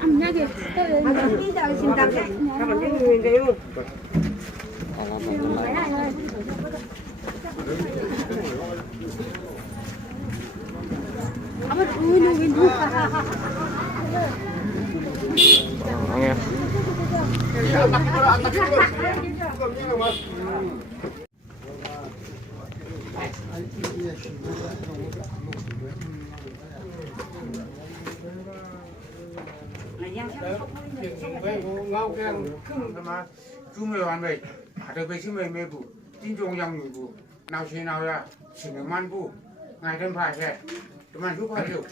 Amnyage. Đi giờ xin tặng đấy. Các bạn thấy người đấy không? Apa dulu windu. Nghe. ngao keng mà chú mày hoàn vậy à được về chú mày mê phụ tin chung yang người phụ nào xí nào ra chỉ được man phụ ngày đêm phải thế tụi mình giúp phải chịu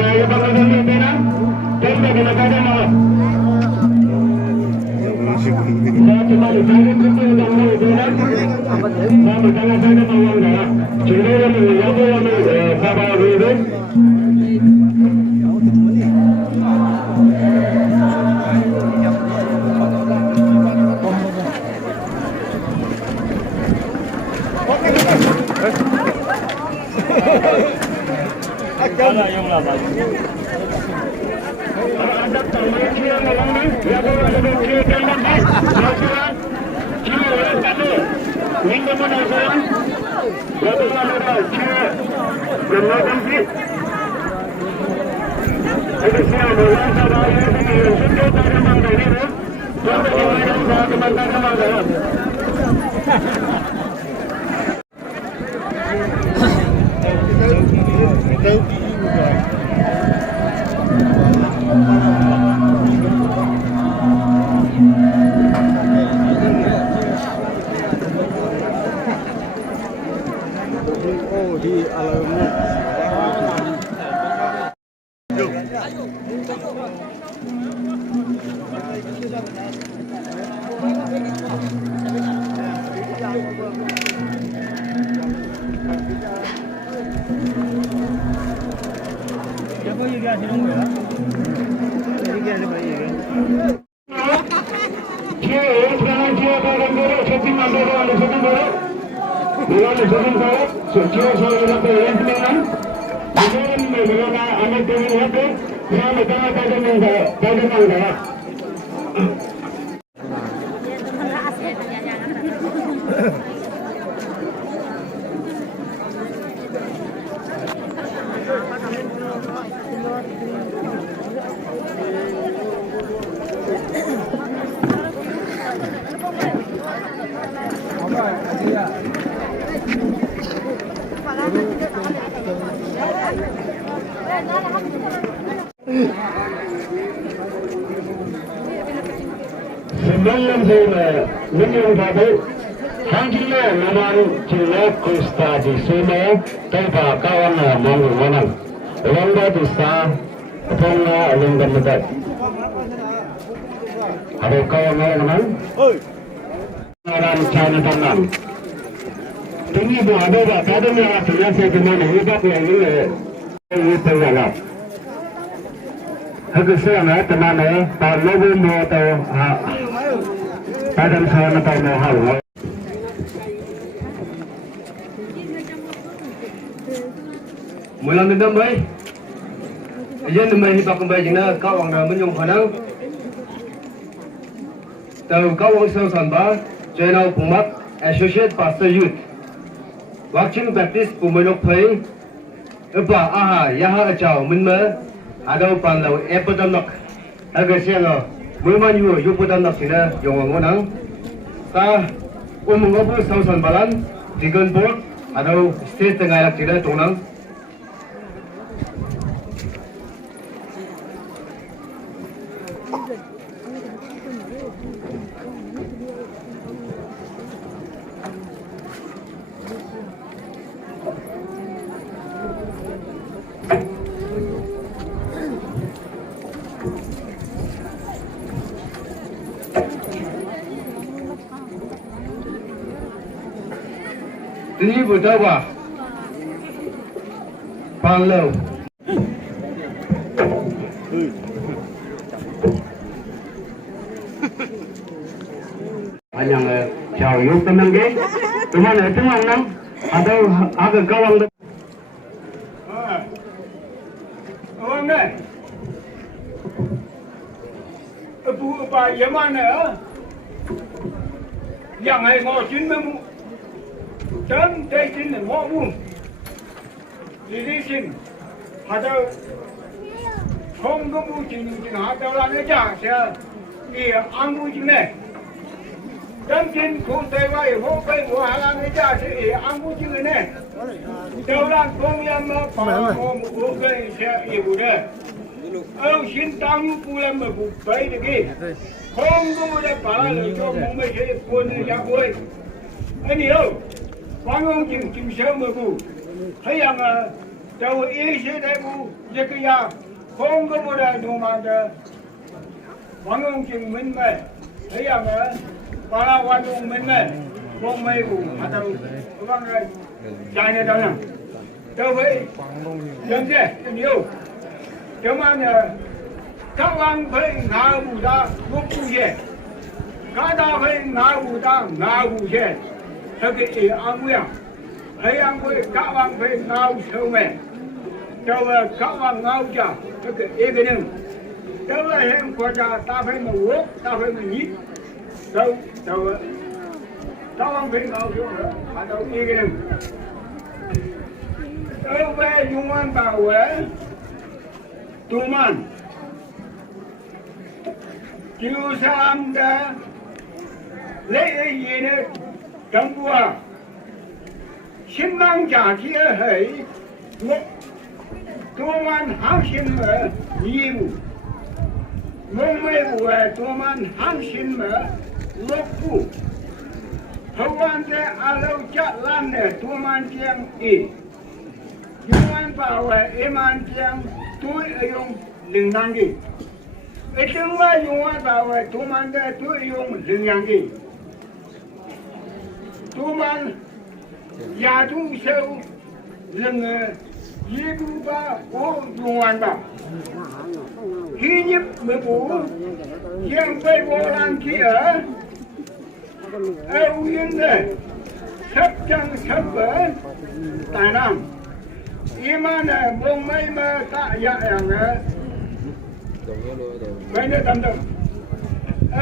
Hãy subscribe cho kênh Ghiền Mì Gõ để không bỏ lỡ những video hấp dẫn Sebelum saya menyebut Hanjile Namaru Jile Kusta di sini Teba kawan mahu menang Lomba desa Pernah lomba medat Ada kawan mahu menang Orang China Tanam Tinggi pun ada tak ada ni aslinya saya kemana Hidup yang ini tergalak Aku sana teman tak lebih mau tahu Adam sana tak mau hal Mula minum baik Ijan nama hidup kembali jina kau orang menyong kanang Tahu kau orang sesamba Channel Pumat Associate Pastor Youth Watching Baptist Pumanok Pay Apa aha yaha acau minma Ada panlau epodanak agak siapa Mulman yu podanak sini yang orang ta umumnya sausan balan tiga board ada stage tengah lagi sini tonang Ini berapa? Panlau. Anh em chào yêu tâm năng ghế. Tụi mình ở trong năm ada kawan. Ông này. Bố bà yếm ăn nữa. Yang hay ngồi chín mươi mu. Chấm đây chín là ngõ mu. Đi xin. Ada không có mu chín hả đâu là nó chả sẽ đi ăn mu chín này. Chấm chín không thấy vậy không phải mua hàng ăn cái chả sẽ ăn mu chín này. Đâu là công nhân mà phải mua cái sẽ yêu đấy. Ông xin tăng phụ làm mà phụ phải được đi. Không có một cái bà là cho một mấy cái quân này ra quê. Anh hiểu. Quang ông chim sớm mà phụ. Thấy rằng đâu ý sẽ đây phụ. Giờ cái nhà không có một cái đồ mà quang ông chim mình mẹ. Thấy rằng bà là quan ông mình mẹ. Không mấy phụ. Hả đâu. Quang ơi. Chạy này đâu nè. Đâu vậy. Dân chứ. Anh hiểu. Cho nên các bạn phải ngã bù ta lúc bù xe, các ta phải ngã bù ta ngã bù xe, theo cái ý ăn quen, thấy ăn quen các bạn phải ngã sâu mẹ, cho các bạn ngã chả theo cái ý cái này, đâu là em qua cha ta phải mà uống ta phải mà nhít đâu đâu tao không phải ngầu chỗ nữa mà đâu đi cái đâu về dùng ăn bảo vệ tụi mình chịu sam đã lấy cái gì nữa trong qua xin mang trả chia hãy tụi mình hàng xin mà nhiều mong mấy buổi tụi mình hàng xin mà lốc phụ hầu anh thế alo chặt lan này tụi mình chiang ý dùng ăn bảo vệ em ăn chiang tôi dùng đừng năng gì ít tiếng qua dùng ăn bảo vệ tụi mình thế tôi dùng đừng năng gì tụi mình nhà chúng sâu lưng dì bù ba ô dùng ăn bảo khi nhịp mới bố riêng bay vô lan kia eo yên đây sắp trăng sắp vỡ tài năng im an này bông mấy mà tạ dạ rằng mấy nơi tầm đồng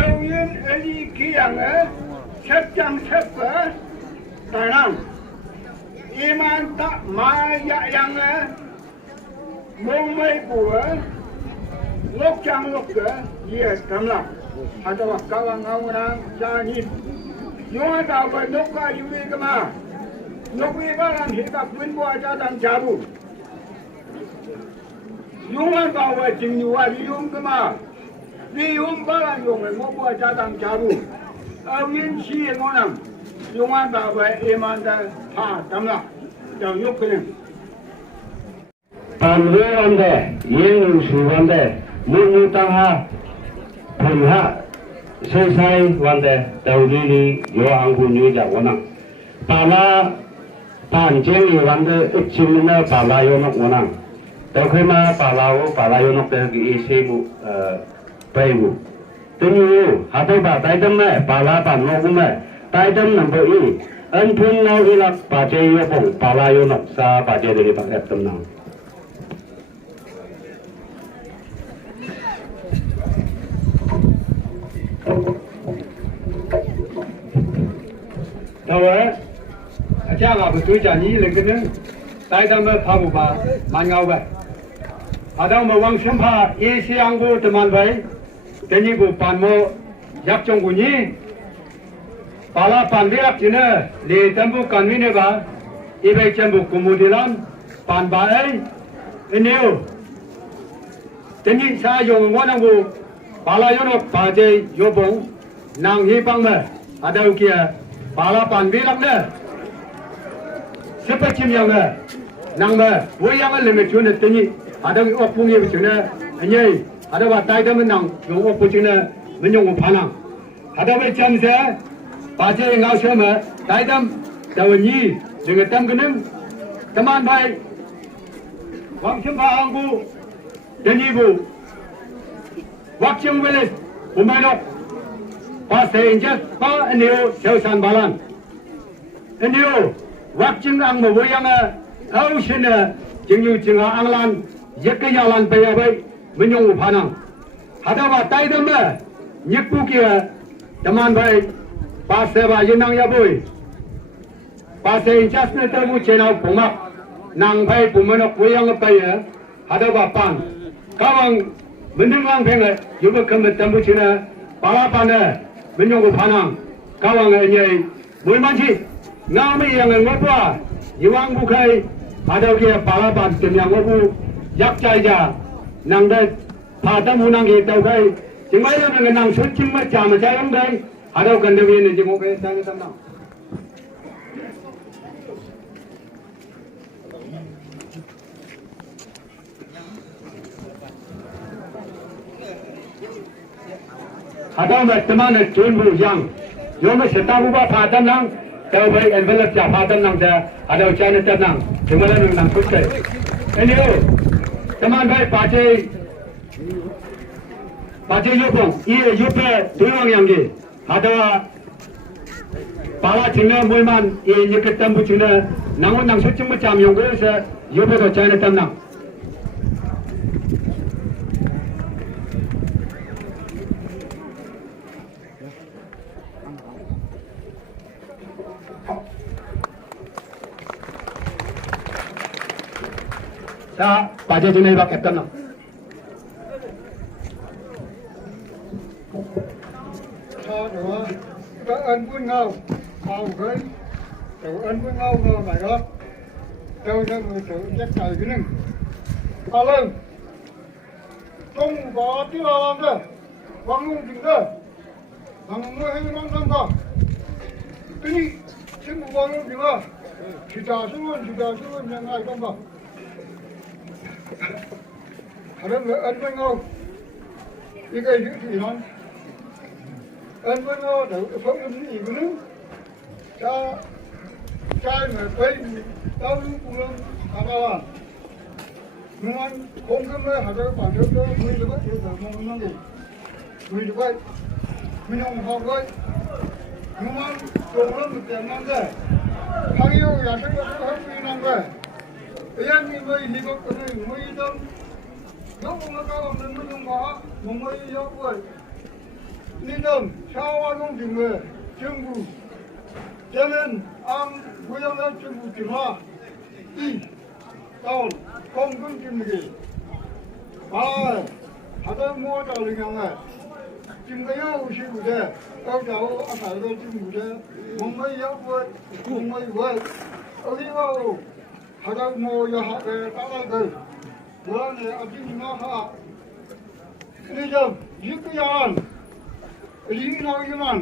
eo yên ấy đi kia rằng sắp trăng sắp vỡ tài năng im an tạ mà dạ rằng bông mấy của lúc trăng lúc cửa yes tầm lòng atau kawan orang jangan Yung tao phải nốc ca yêu đi cơ mà nốc đi ba làm hiện tập quyến qua cho đang chabu yung ăn tao phải chỉnh nhiều ai dùng cơ mà đi dùng ba làm dùng phải nốc qua cho đang chabu ở miền Tây ngon lắm yung ăn tao phải em ăn ta thà tầm lòng cho nhóc cái này tạm với vấn đề yên sự vấn đề muốn tăng ha phần ha sai sai vấn đề đầu đi do hàng quân như vậy vậy nè bà la tàn chế nhiều vấn đề ít chim nữa bà la yêu nó vậy nè đầu khi mà bà la yêu nó cái gì mu bay mu tính như hạt đâu tay đâm này bà la bàn nó cũng này tay đâm nằm bơi anh phun nào đi là bà chế yêu bông bà la yêu nó sa bà chế đi bắt ép tâm nào đâu đấy, cha bảo tôi trả nhí lên cái nữa, tại sao mà phá một bà mang ngầu vậy? ở đâu mà quăng xem phá, y si ăn vô tầm ăn vậy, cái gì cũng bàn mô, giáp trong của nhí, bà la bàn biết lắm chứ nữa, để tâm vô cần với nữa bà, y bây chân bộ cùng một điều lắm, bàn bà ấy, nhiều, cái gì sao dùng ngon ăn vô, bà la vô nó bà chơi vô bóng, nàng hi băng mà, ở đâu kia. bà la bàn biết lắm đấy, sắp tới chim yang đấy, nàng mà vui yang lên mình chôn được cái gì, ở đâu ốp bung gì chôn đấy, anh ấy, ở đâu bà tay đó mình nàng dùng ốp bung chôn đấy, mình dùng một phản năng, ở đâu mình chăm sẽ, bà chơi ngao chơi mà, tay đâm, đầu nhì, đừng có đâm cái nấm, tâm an bay, quăng chim phá hàng bu, cái gì bu, quăng chim về lên, bùm bay đâu. Pasal injat pa aniu jausan balan. Aniu wakjing ang mawuyang au sina jingyu jinga anglan yekayalan bayabai menyong panang. Hadawa taidam la nyekpu kia teman bai pasal ba yenang ya boy. Pasal injat ne temu chenau pumak nang bai pumanok wuyang bai hadawa pan. Kawang mendengang penga yuba kemet temu china palapan mình dùng của phản hàng cao bằng người nhảy mười mấy chi ngao mấy người ngót qua nhiều ăn bu khai ở đâu kia bà la bàn tìm nhà ngót bu giáp chạy ra nàng đây phá tâm hồn nàng kia đâu khai chỉ mấy là người nàng xuất chính mà chả mà chạy không đây ở đâu cần đâu này chỉ một cái chạy tâm nào ở đâu mà tụi mình chuyên vụ giang, nếu mà sẽ tao cũng phá tâm năng, tao phải envelope trả phá tâm năng ra, ở đâu chạy tâm năng, thì mà mình làm tốt đấy. Anh yêu, tụi mình phải phá chế giúp không, giúp đối tượng yang gì, ở đâu phá là chính là mỗi man, những cái tâm của chính là năng suất chúng mà chạm dùng cái sẽ giúp cho chạy tâm năng. 자, 빠져주네 봐 캡틴. Sao nữa? Có ơn vui ngâu, ngâu với tự ơn vui ngâu rồi mày đó. Tôi cho người tự chắc trời cái nưng. Có lên. Không có tiếng lo lắm cơ. Quang lung tình cơ. Thằng người hay mong tâm cơ. Cái gì? Xin một quang lung tình cơ. Chỉ trả xuống luôn nhà ngài tâm cơ. Ở đây người ơn vui ngâu. Đi cây giữ thì nó. Ơn với nó để phóng âm gì của nó cho trai mà quay tao cũng cũng làm à nhưng anh không có mấy hạt cái bản chất đó mình được bắt được mong mong gì mình được quay mình không học quay nhưng mà dùng nó một tiền năm đấy thằng yêu nhà sinh nó hết pin năm đấy bây giờ mình đi bắt cái này mình tâm lúc nó cao mình mới dùng nó mình mới yêu quay 니는 샤워하는 중에 정부 저는 암 구역의 정부 기마 이 다운 공금 준비 아 하다 모자 능양에 증거요 우시부대 어자오 아사도 중부대 몸의 여부 몸의 월 어디가 하다 모야 하게 따라들 원에 아직마하 이점 육구양 lý nào như mà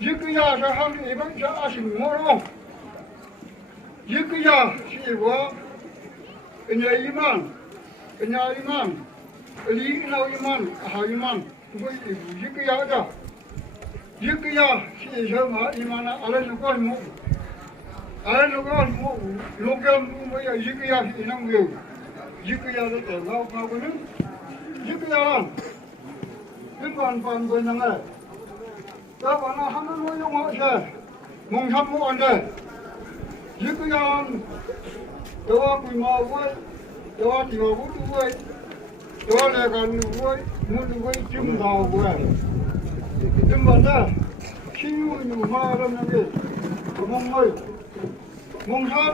giết cái nhà sẽ ham thì vẫn sẽ ăn mua đâu giết cái nhà chỉ có nhà iman lý nào iman iman với giết cái nhà đó giết cái nhà chỉ cho mà iman anh nó còn mua lúc em bây giờ giết cái nhà thì năng nhiều giết cái nhà đó để ngao cái nước giết cái nhà Hãy subscribe cho kênh Ghiền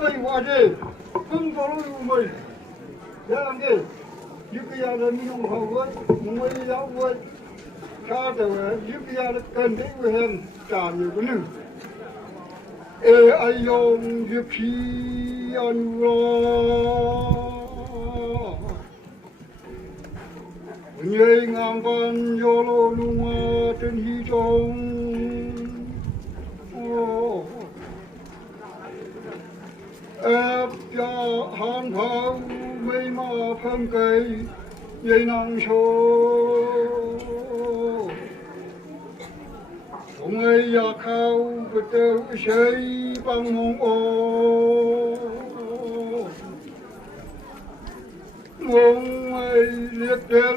Mì Gõ để không bỏ lỡ những Cha đời giúp gia lực cần đến với hem trả nhiều cái nữ ai yong giúp khi anh lo nhây ngang văn yo lo lung trên hi trong ép cha han phao mây mà phân cây nhây năng sâu ông ấy ya khao bật đầu xây bằng mong ô ông ấy liệt đến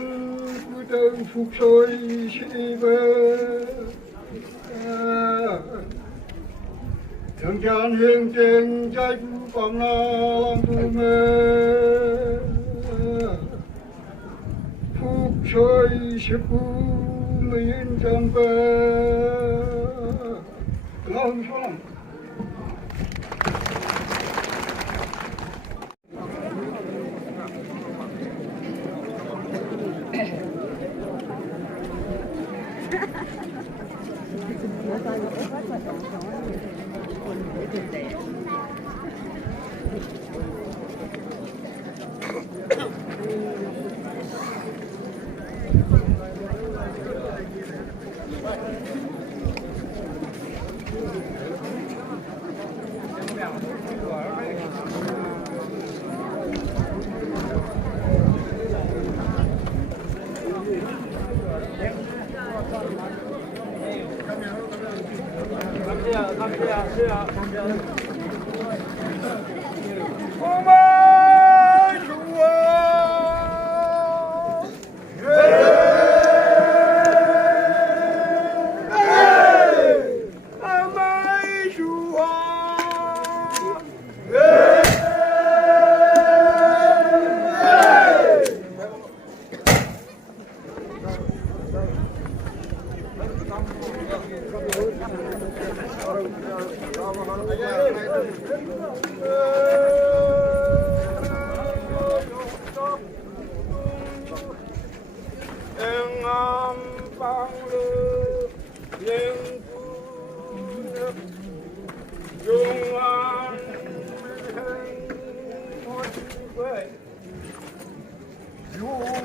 bật đầu phục sôi sĩ về thằng chan hiền trên trái phú bằng nam tu mê phục sôi sĩ phú mình trong bờ lòng phong Whoa.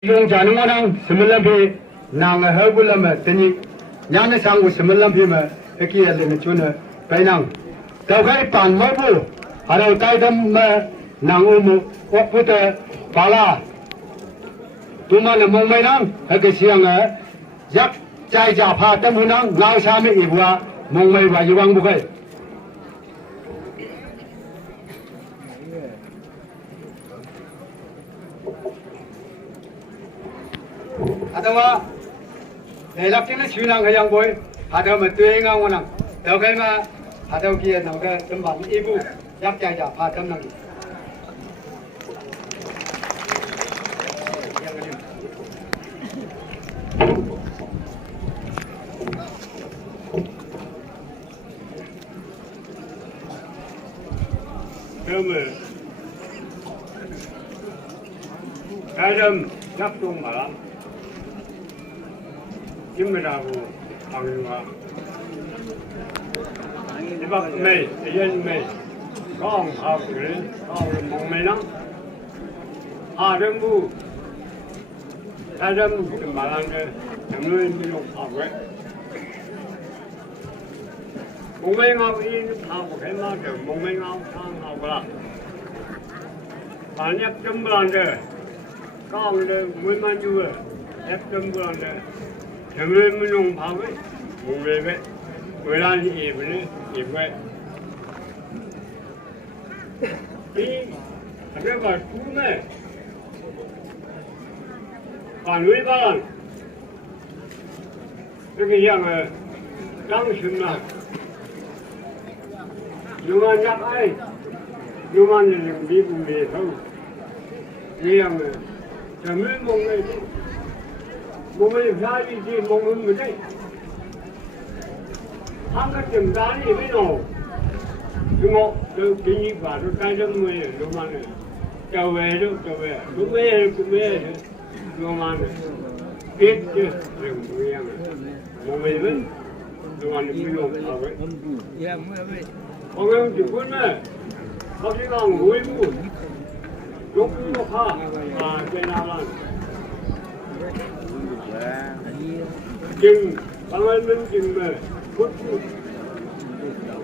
用家农上什么人皮，哪个好不了么？等你伢那上午什么人皮么？那给人们就呢，白囊，都可以办毛不？还有带他们囊乌木，我不得巴拉，多么的蒙昧囊，那个像啊，ยักใจจ่าพาแต่มุนังเงาชาไม่อีกว่ามองไม่ว่าอยู่วังบุกเลยอาตมาในรักที่นั่นชีนังขยังบ่อยอาตมาตัวเองเอาวันนั้นเดี๋ยวใครมาอาตมาเกี่ยนเอาก็สมบัติอีบุยักใจจ่าพาแต่นัง그러면 다른 약동 마라 김이라고 방류와 이박 매일 연 매일 강하고를 강을 목매나 아름부 다른 그 말하는 게 장로인 비용하고 목매하고 인하고 해마저 목매하고 상하고라 만약 전부한데 강을 물만 주고 앱 전부한데 정일문용 밥을 목매에 외란 입을 입에 이 그래가 두매 관의반 이렇게 양을 땅신나 요만 약아이 요만 일 미국에서 이 양을 정을 목매 몸을 사이지 먹는 거지 한 가점 다니 왜 너? 그거 그 괜히 봐도 다른 거에 요만은 저외로 저외 그외 요만은 빅게 그런 모양은 몸에는 요만은 필요 없다고 거기 죽으면 거기가 오이고 욕도 하 괜찮아 chừng bằng ơn minh chừng mà phút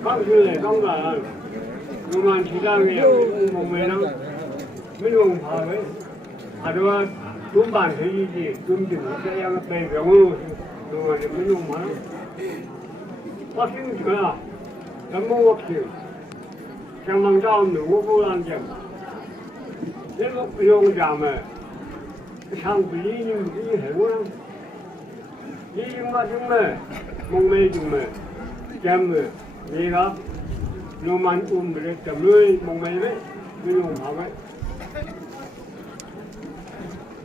các sư này không là nhưng mà chỉ ra nghèo một mươi năm mới dùng phá với à đó chúng bạn thấy gì chúng chừng sẽ ăn bề béo luôn nhưng mà mới dùng mà bác sĩ chưa là cảm ơn bác sĩ chẳng bằng sao nữa vô lan chẳng nếu lúc dùng giảm mà sang quý nhưng quý hệ quá 이마 정말 목매 정말 jammer 내가 너만 움을 jammer 목매에 그용 하고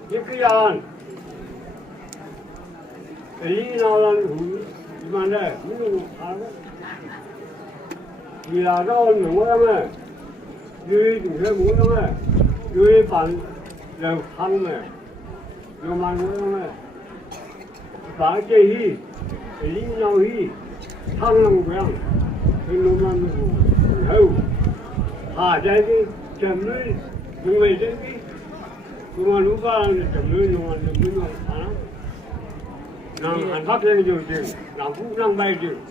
이그ያን 이 나란 후 이만에 그용 하고 이라도 너무하면 유이 중에 뭐냐면 유이 반 하는 너만 뭐냐면 bà chơi hi, lý nhau hi, thăng lòng quen, cái lúc mà mình hầu, trái cái chấm lưỡi, dùng về trên cái, mà lúc ba chấm lưỡi dùng ăn được mới ăn, nàng ăn phát lên nhiều chừng, nàng phúc nàng bay chừng,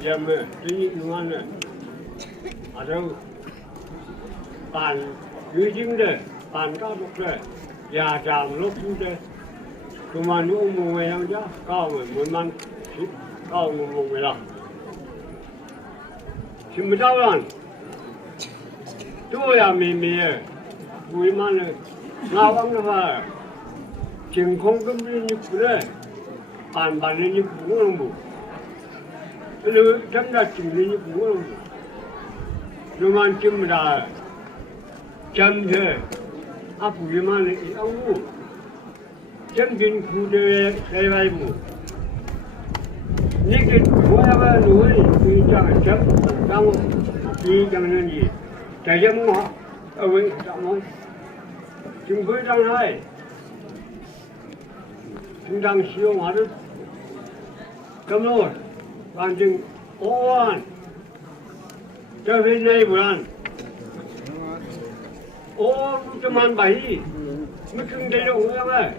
giờ mà cái gì dùng ăn này, ở đâu, bàn dưới chính đây, bàn cao bậc đây, già chàm lúc chúng đây. 그만 우무의 양자 가오면 물만 가오면 목매라 신무자원 또야 미미에 우리만은 나왕나가 증공금리니 그래 반반리니 그거는 뭐 그리고 장가증리니 그거는 뭐 요만쯤이라 잠재 아프기만 이하고 정신 구조의 세발부 이게 뭐야가 누구니 이장을 장고 이장는이 대정모 어왜 장모 증거장하에 중장 시용하는 금론 반증 오원 저 회사의 불안 오만 바이 무슨 대로 오야가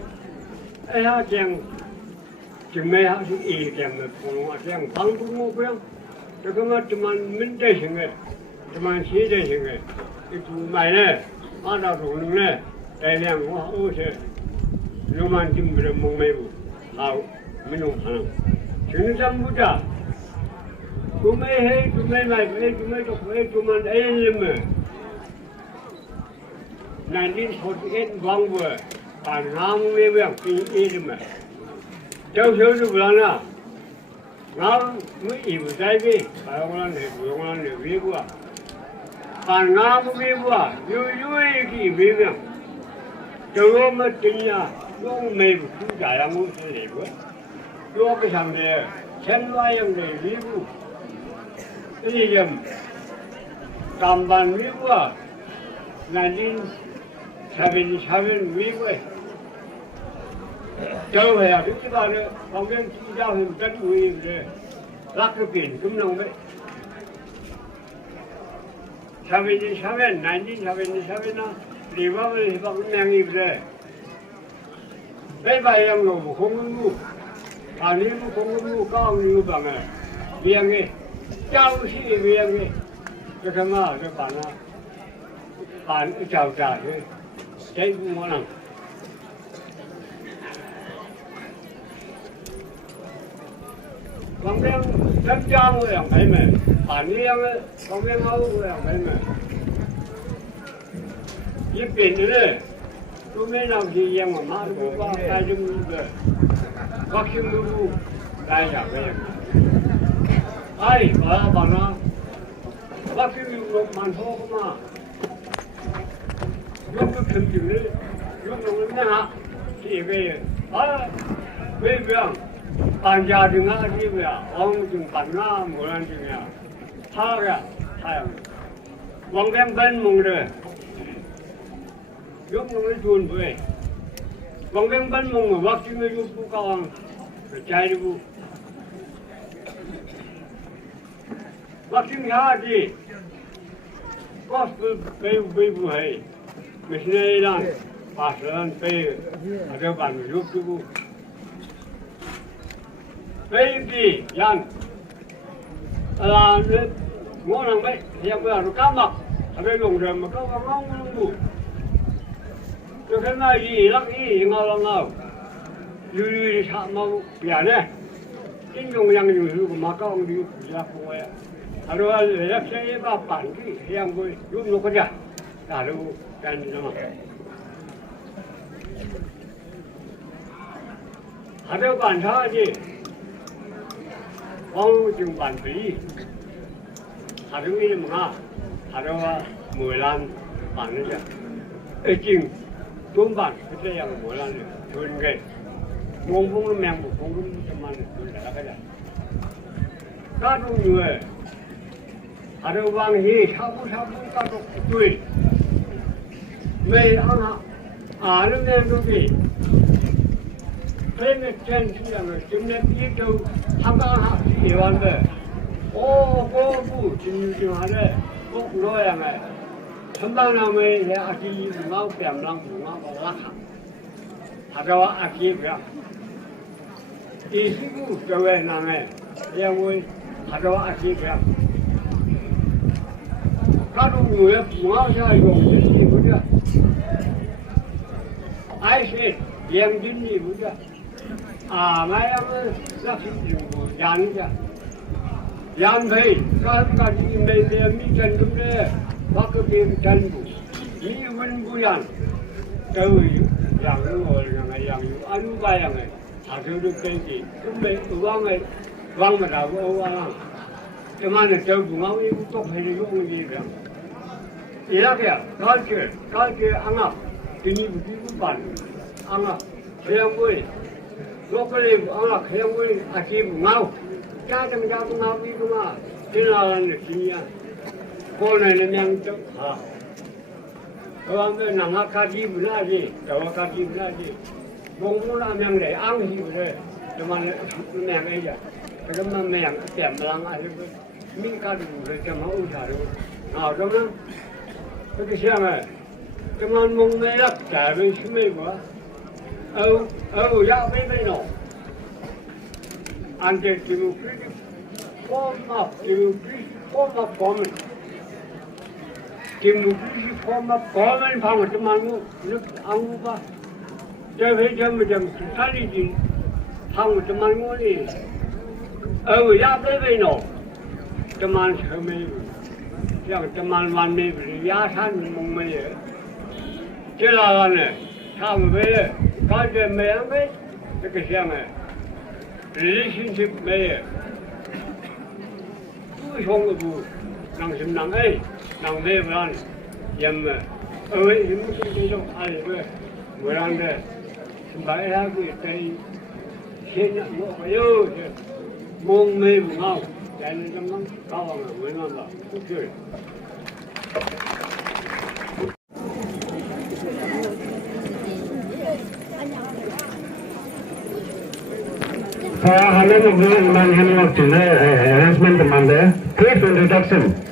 애하 장 증매하시 이 장을 보는 장 방송 뭐고요 저거만 좀만 문제신게 좀만 시대신게 이두 말에 알아서 오는데 대량 오세 요만 김부를 목매고 하고 민용하는 증상부자 구매해 구매도 구매만 애님을 난린 소득의 광부에 반함매병 이름을 저서도 불안하 나는 뭐 이부자이비 바용을 해보용을 외부와 반함 외부와 유유의 외병 저거 뭐 뜨냐 용매부 투자양 옷을 내고 요그 상대 전화형의 외부 이 좀 간반 외부와 난린 사변 외부에 저해야 그때가는 방금 투자하면 딱 외인데 락급인 금농배 사변 난린 사변나 리방을 해방 명이 그래 매바양 노부 공군부 아니부 공군부 가운데 방에 미양에 짜우시 미양에 그러마 그 바나 반 짜우자에 대구 뭐랑 광명 점장을 양매매 반이양을 광명하고 양매매 이 빈들을 또매나기 양만 마루가 가지고 vaksin dulu banyak. Ai, mana vaksin dulu manfaat mana? Yang berkembang, yang mana? Siapa? Beberapa panjang dengan siapa? Orang jumpa mulan juga. Harga, sayang. Wangan ban mungre. Yang mungre jual boleh. Wangan ban mungre vaksin itu bukan cari bu. Vaksin haji. Kos bebu hai. Misalnya ilan pasaran pe ada banyak tu. Baby, yang là ngô năng mấy hiện bây giờ cá mập ở đây lồng rừng mà có con ngông đủ cho cái này gì lắc gì ngao ngao như sao mau biển này chính dùng yang dùng của mà con đi ra phố ấy à rồi lắc xe ba bản cái hiện bây giúp nó có gì cả đâu cái gì mà ở đây bản thao gì ông chừng bản phí 하루 일이면 하루와 뭐란 많으냐 지금 돈반 그때야 뭐란 좋은 게 공부는 명부 공부만 나가자 가루에 하루방이 샤부샤부 가루 둘 매일 하나 아는 애들이 그러면 전 수량을 지금 이쪽 한강 이완데 고부 진유하래 꼭 넣어야 해. 천방나무에 내 아기 붕하고 뺨랑 붕하고 라카. 하자와 아기야. 이 시구 저에 나네. 양의 하자와 아기야. 가루 무에 붕하셔 이거 무슨 뭐야? 아이씨 양진이 뭐야? 아 마야는 낚시 중고 양자. 양페이, 까지까지 매대 미천 금래 bakabim tanbu ni wen buyan tawi yang yang anu bayang adu du kenji kumbe uang wang ma da uang kemana tahu ngau ibu tok hari lu ni dah iya kaya kalke angap ini begitu pan angap yang boleh lokal angap yang boleh asyik ngau jangan ngau itu mah kenalan sini ya Kona ni yang tu, kalau anda nak kaji belajar, kalau kaji belajar, bongmula yang le, anghi le, teman yang aja, kalau yang tiap malam ada, mingkar le, cuma usah le, teman, begitu teman mengmelak, tapi semua, ya berbeza, anda demokrasi, form demokrasi forma komen pangu temanmu nuk anggu ba jam sekali di pangu temanmu ni ya bebe no teman semai yang teman mami yasan mengmaya jelalan kamu bebe kaje meyang be sekesiang relationship meye tu hong bu nang sim nang nang me bran yam him ki dong ai be bran de bai ha ku tai chen mo ba yo mong me ngao dan nam nam ka wa we nam la ku ke Hello, man, hello, arrangement commander. Brief introduction.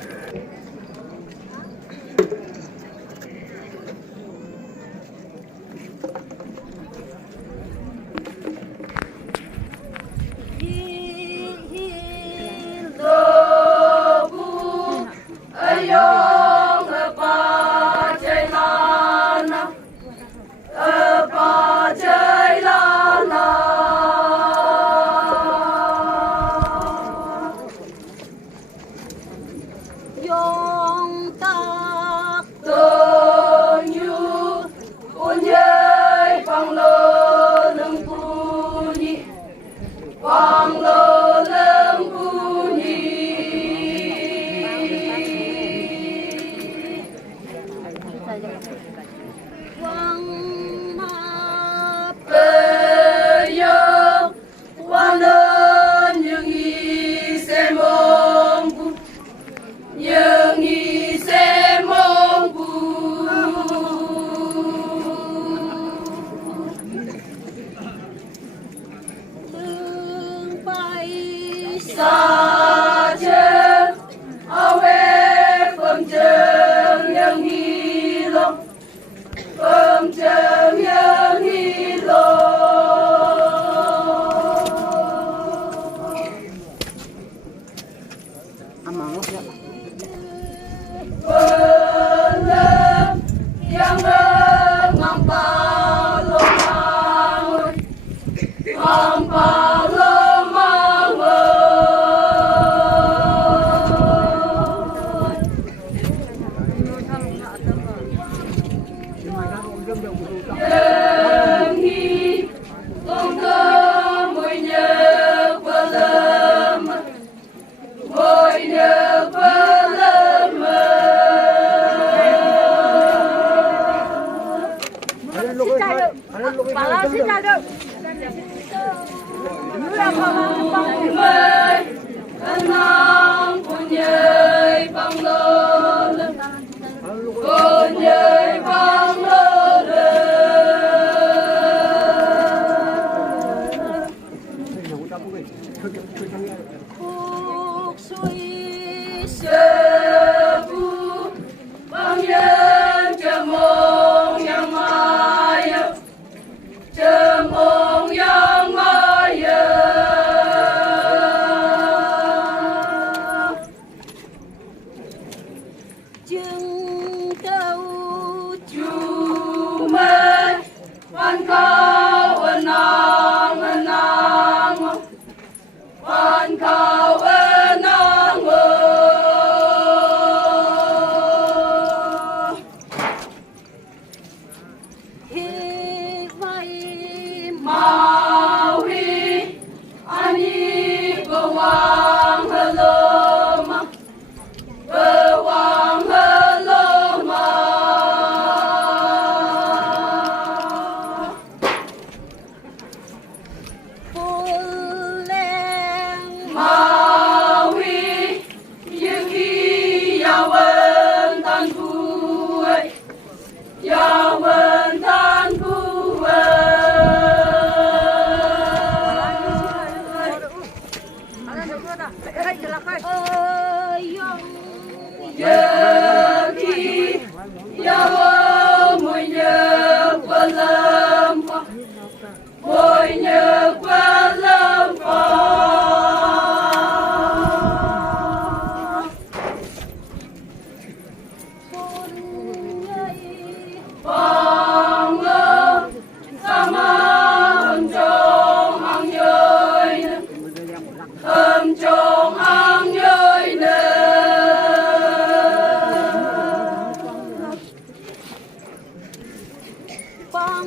帮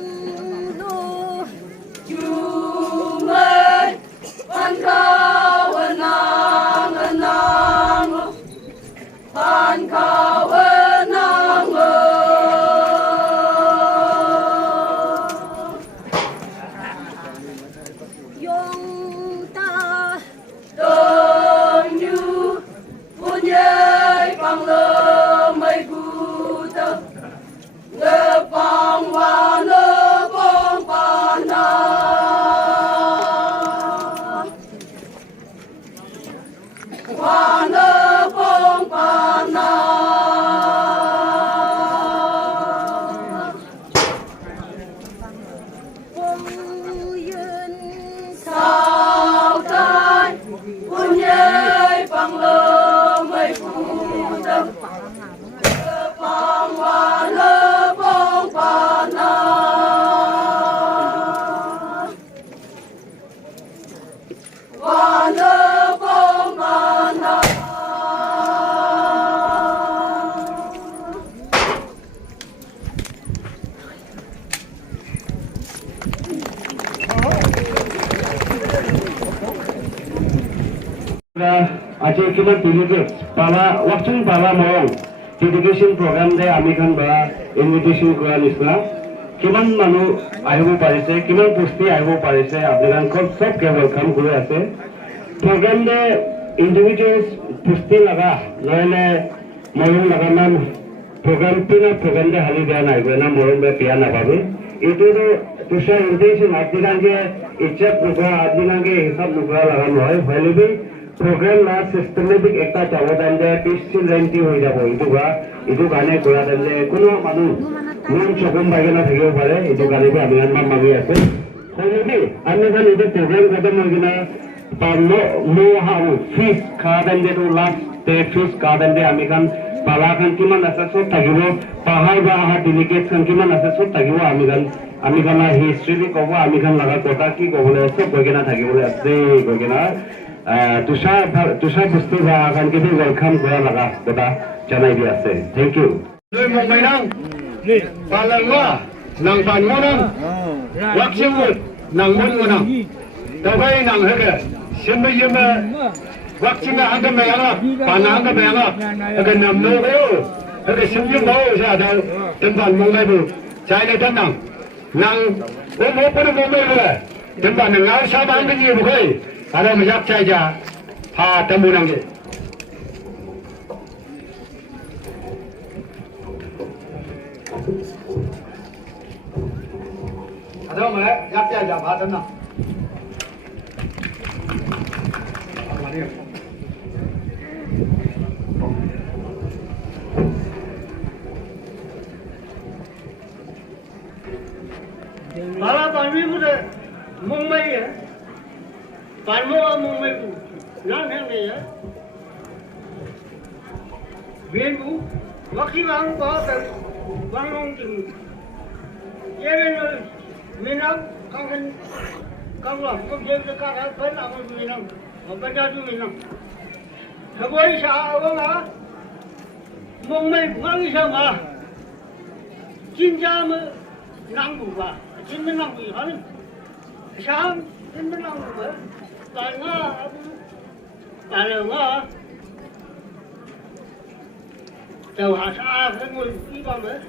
路，主们安靠稳当稳当，安靠稳当勇大等有不夜帮了没顾的。乐邦哇乐邦巴那，哇乐邦巴那，风云扫在温夜邦乐没顾的，乐邦哇乐。巴拿，瓦勒邦巴拿。Aceh kita delegate, para waktu para mau dedication program de amikan ba invitation kora nisna, kiman manu ahibo parise, kiman pusti ahibo parise, apnikan sob ke welcome kore ase. Program de individuals pusti laga, noile morong laga nam program de hali dia na ibu na morong be pian na babu. Itu tu tusha invitation apnikan ke icap nugra, apnikan ke hisab nugra laga noy, value program la systematic ekta chawadan de peaceful renti hoi jabo itu gane kora dande kono manu mon chokum bagena thakebo pare itu gane ko ami anma magi ase hobi ami kan itu program khatam hogina panno mo ha fees khadan de to last day fees khadan de ami kan pala kan kiman ase so thakibo pahar ba ha delegate kan kiman ase so thakibo ami kan history ko ami kan laga kota ki ko bole so kogena thakibole ase kogena tushar busti ba akan kita welcome kora laga kota chanai dia ase thank you doi mumbai nang palangwa nang panmo nang waksimut nang mun nang tabai nang hege simba yema waksinga anga mayanga pananga mayanga aga namno go aga simjim mo sa da temban mumbai bu china tan nang wo mo pa mumbai le temban nang sa ba ngi bu kai ada menjak saja, ha temu nanti. Ada menjak saja, ha temu. Malah kami sudah Mumbai ya. Palmo Mumbai bu, nan yang ni ya. Benu, waktu orang bawa bangun tu, ye benu, minang, kanglah, kau jadi sekarang pernah aku minang, apa jadi minang. Sebuah isah orang ah, Mumbai bukan isah mah, cinta menang bukan, cinta menang bukan, isah cinta menang bukan. Palanga tàu hạ xa cái ngôi đi bao nữa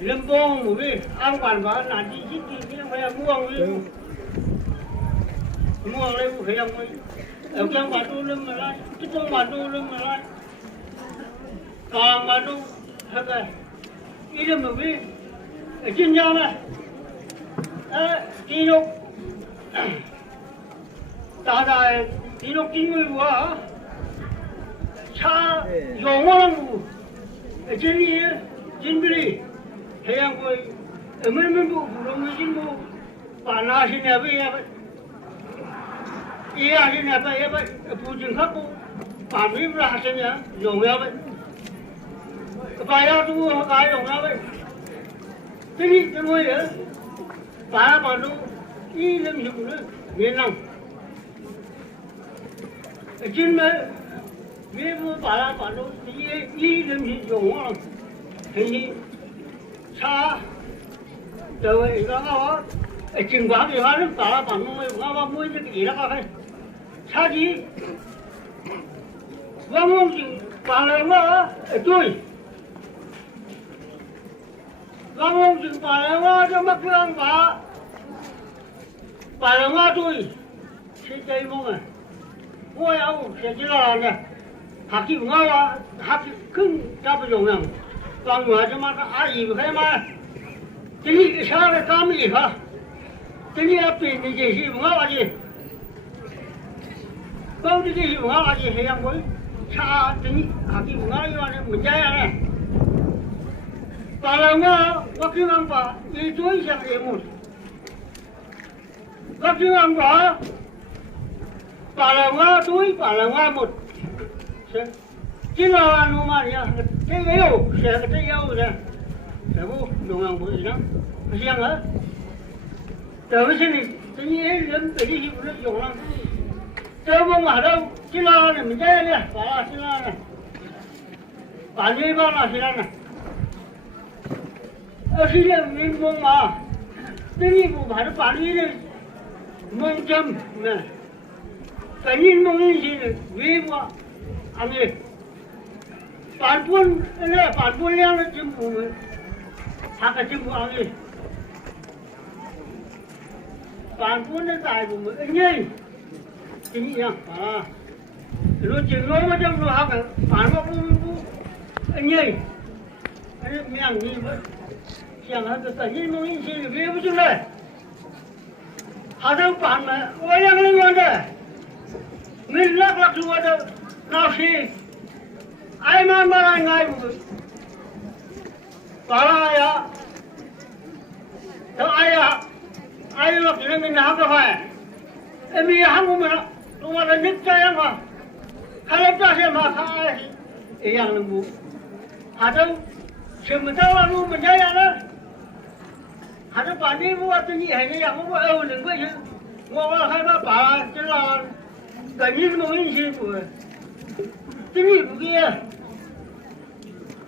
lâm bông một cái an toàn và là đi chít đi cái phải mua lấy phải làm mấy ở trong bản đồ lâm mà lại cái trong bản đồ lâm mà lại còn bản đồ thật là ý lâm một cái ở trên nhau này đi đâu ta đây đi đâu kinh người quá cha 영원한 거 진리 진비리 해양 거 에메메도 그런 뭐 바나시냐 왜야 이야기냐 봐야 봐 부진 갖고 바미를 하시냐 용야 봐 봐야도 가 용야 봐 되게 뭐야 바라봐도 이 냄새는 왜랑 진말 왜 뭐 바라봐도 이 냄새 용어 괜히 차 저거 이거가 증과하게 하는 따라 받는 거에 뭐가 뭐 이렇게 일어나가 차지 왕왕증 발행와 둘 왕왕증 발행와 저 막상 봐 발행와 둘 실제 이몽은 뭐야 세지라네 학기 응아와 학기 큰 잡을 용량 왕왕하지만 아이 해마 저기 사람의 감이 가 저기 앞에 있는 게 희망하지 거기 게 희망하지 해양물 차 저기 학기 응아와는 문제야 바람아 waktu 봐 itu yang emu waktu 봐 바람아 tuh 바람아 một chính là Romania cái yêu sẽ cái yêu ra sẽ bu đồng hàng bụi đó riêng hả từ cái này tự nhiên đến từ đi nó dùng lắm chơi bóng ở đâu chính là này mình chơi nè bảo chính là này bản đi bao là chính là này ở khi mình bóng mà tự nhiên cũng phải bản đi này mông châm nè cái nhìn mông như gì này vì quá anh ơi bản buôn này bản buôn leo nó chim bù hạt chim bù anh ơi bản buôn nó dài bù anh ơi chính nhá rồi chừng nói mà trong nó hạt bản nó bù anh ơi anh miệng gì vậy chẳng hạn tự nhiên nó như gì vì cái chuyện này hạt đâu bản mà ôi đang lên ngon đấy mình lắc lắc xuống đâu nào xí ai mà ai ngay bảo ya đâu ai là cái mình học được phải em đi học của mình đúng là nhất trái ăn mà khai ra xem mà khai ấy ăn được bù hạt đâu xem mình đâu ăn luôn mình chơi ăn đó hạt đâu bản đi mua tự nhiên hay cái dạng mua âu đừng có chứ mua là khai ba bảo chứ là cái gì mà cái gì của cái gì của kia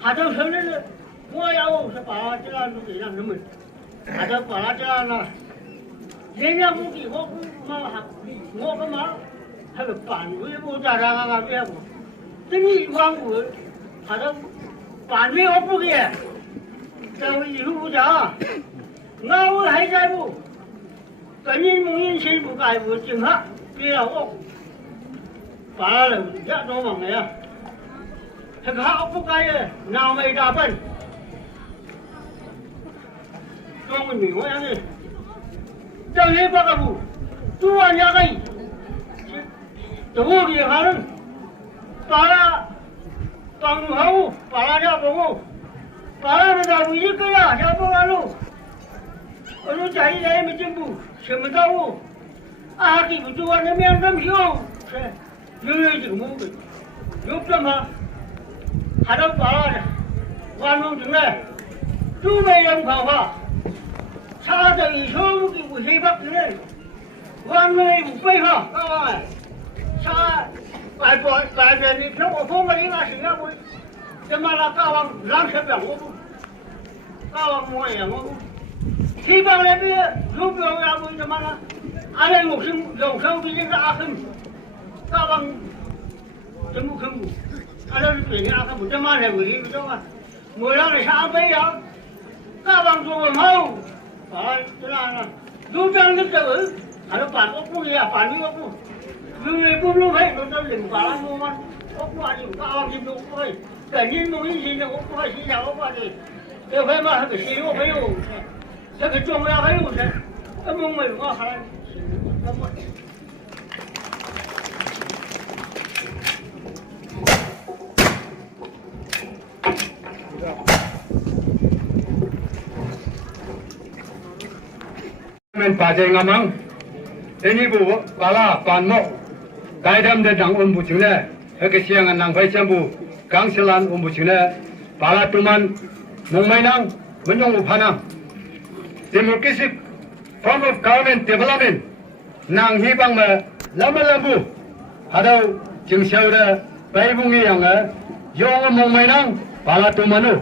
hạt đâu sớm đến mua âu sẽ bảo chứ là cái làm nó mình hạt đâu bảo chứ là thế nhau cũng chỉ có mà học mua cái má hay là bản với mua trả ra cái gì cái gì quan của hạt đâu bản với ốc kia đâu cái gì cũng chả ngao hay trái bu cái gì mà cái gì của cái của chừng hết kia là ốc bà là dạ nó bằng này à thực hạo phúc cái nào mày đạp bên cho mình nói anh đi cho hết bác cả bù tu anh nhà cái tu gì hả nó bà là bằng hậu bà là nhà bố bà là bây giờ bị cái à nhà bố là luôn nó chạy đây mới chim bù xem mình đâu à thì tu anh em em không hiểu như 지금 뭐 욕좀하 하던 바라냐 완농 중에 두배영 가봐 차정이 형기고 해박들은 완농의 묵배가 가봐 차 발변이 평고 통과리가 시가고 정말라 까왕 랑셔병 오고 까왕 모양 오고 희방래비 루병이라고 정말라 아래 목숨 영성 비진가 아큰 까방 전부 큰부 아래를 빼니 아까 무대만 해버리 그동안 뭐라는 사배야 까방 조금 하고 아 그러나 누병 느껴을 하루 반 옥부야 반이 옥부 그왜 뿜로 해 너들 림 바람 뭐만 옥부 아니 까방 집도 옥부 해 괜히 농인 신경 옥부 해 시작 옥부 하지 그 회만 하고 시오 회요 저그 종야 회요 저 어몽을 뭐 하라 mình bà chạy ngắm ăn thế như bố bà là bàn mộ cái đâm đến đằng ôm bù chứng này ở cái xe ngàn nàng phải xem bù cáng xe lan ôm bù chứng này bà là tụi mình mong mấy năng vẫn trong một phần năng democracy form of government development nàng hy vọng mà làm bù ở đâu chứng sâu đó bay vùng gì rằng á do mong mấy năng bà là tụi mình đâu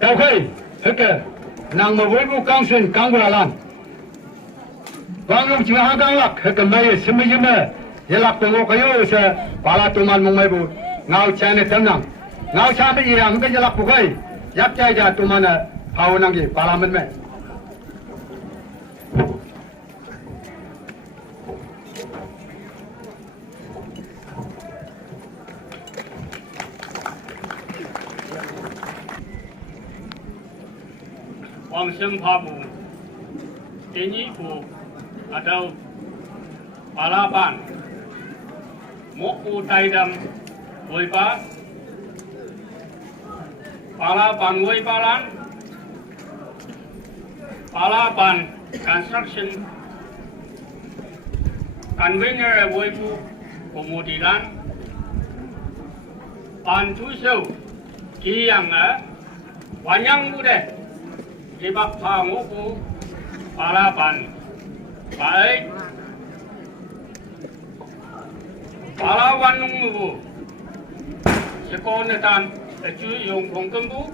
đâu khơi hết kìa nàng mà với bu cang xuyên cang bra lan bang long chi ha gang lak he ka mai sim mi me ye lak pe ngo ka yo se pala tu man mong mai bu ngao cha ne tam nang ngao cha be yang be ye lak pu kai yak chai ja tu man hao nang gi pala men me Wang Shem Pabu, Teni Pu, atau Palaban, Moku Taidam, Woipa, Palaban Woipalan, Palaban Construction, Convener Woipu, Pemudilan, Pan Tusu, Kiyang, Wanyang Bude, Ibak Panguku, Palaban, Baik, Palawan Nunggu, Sekonetan, Eju Yung Kongkembu,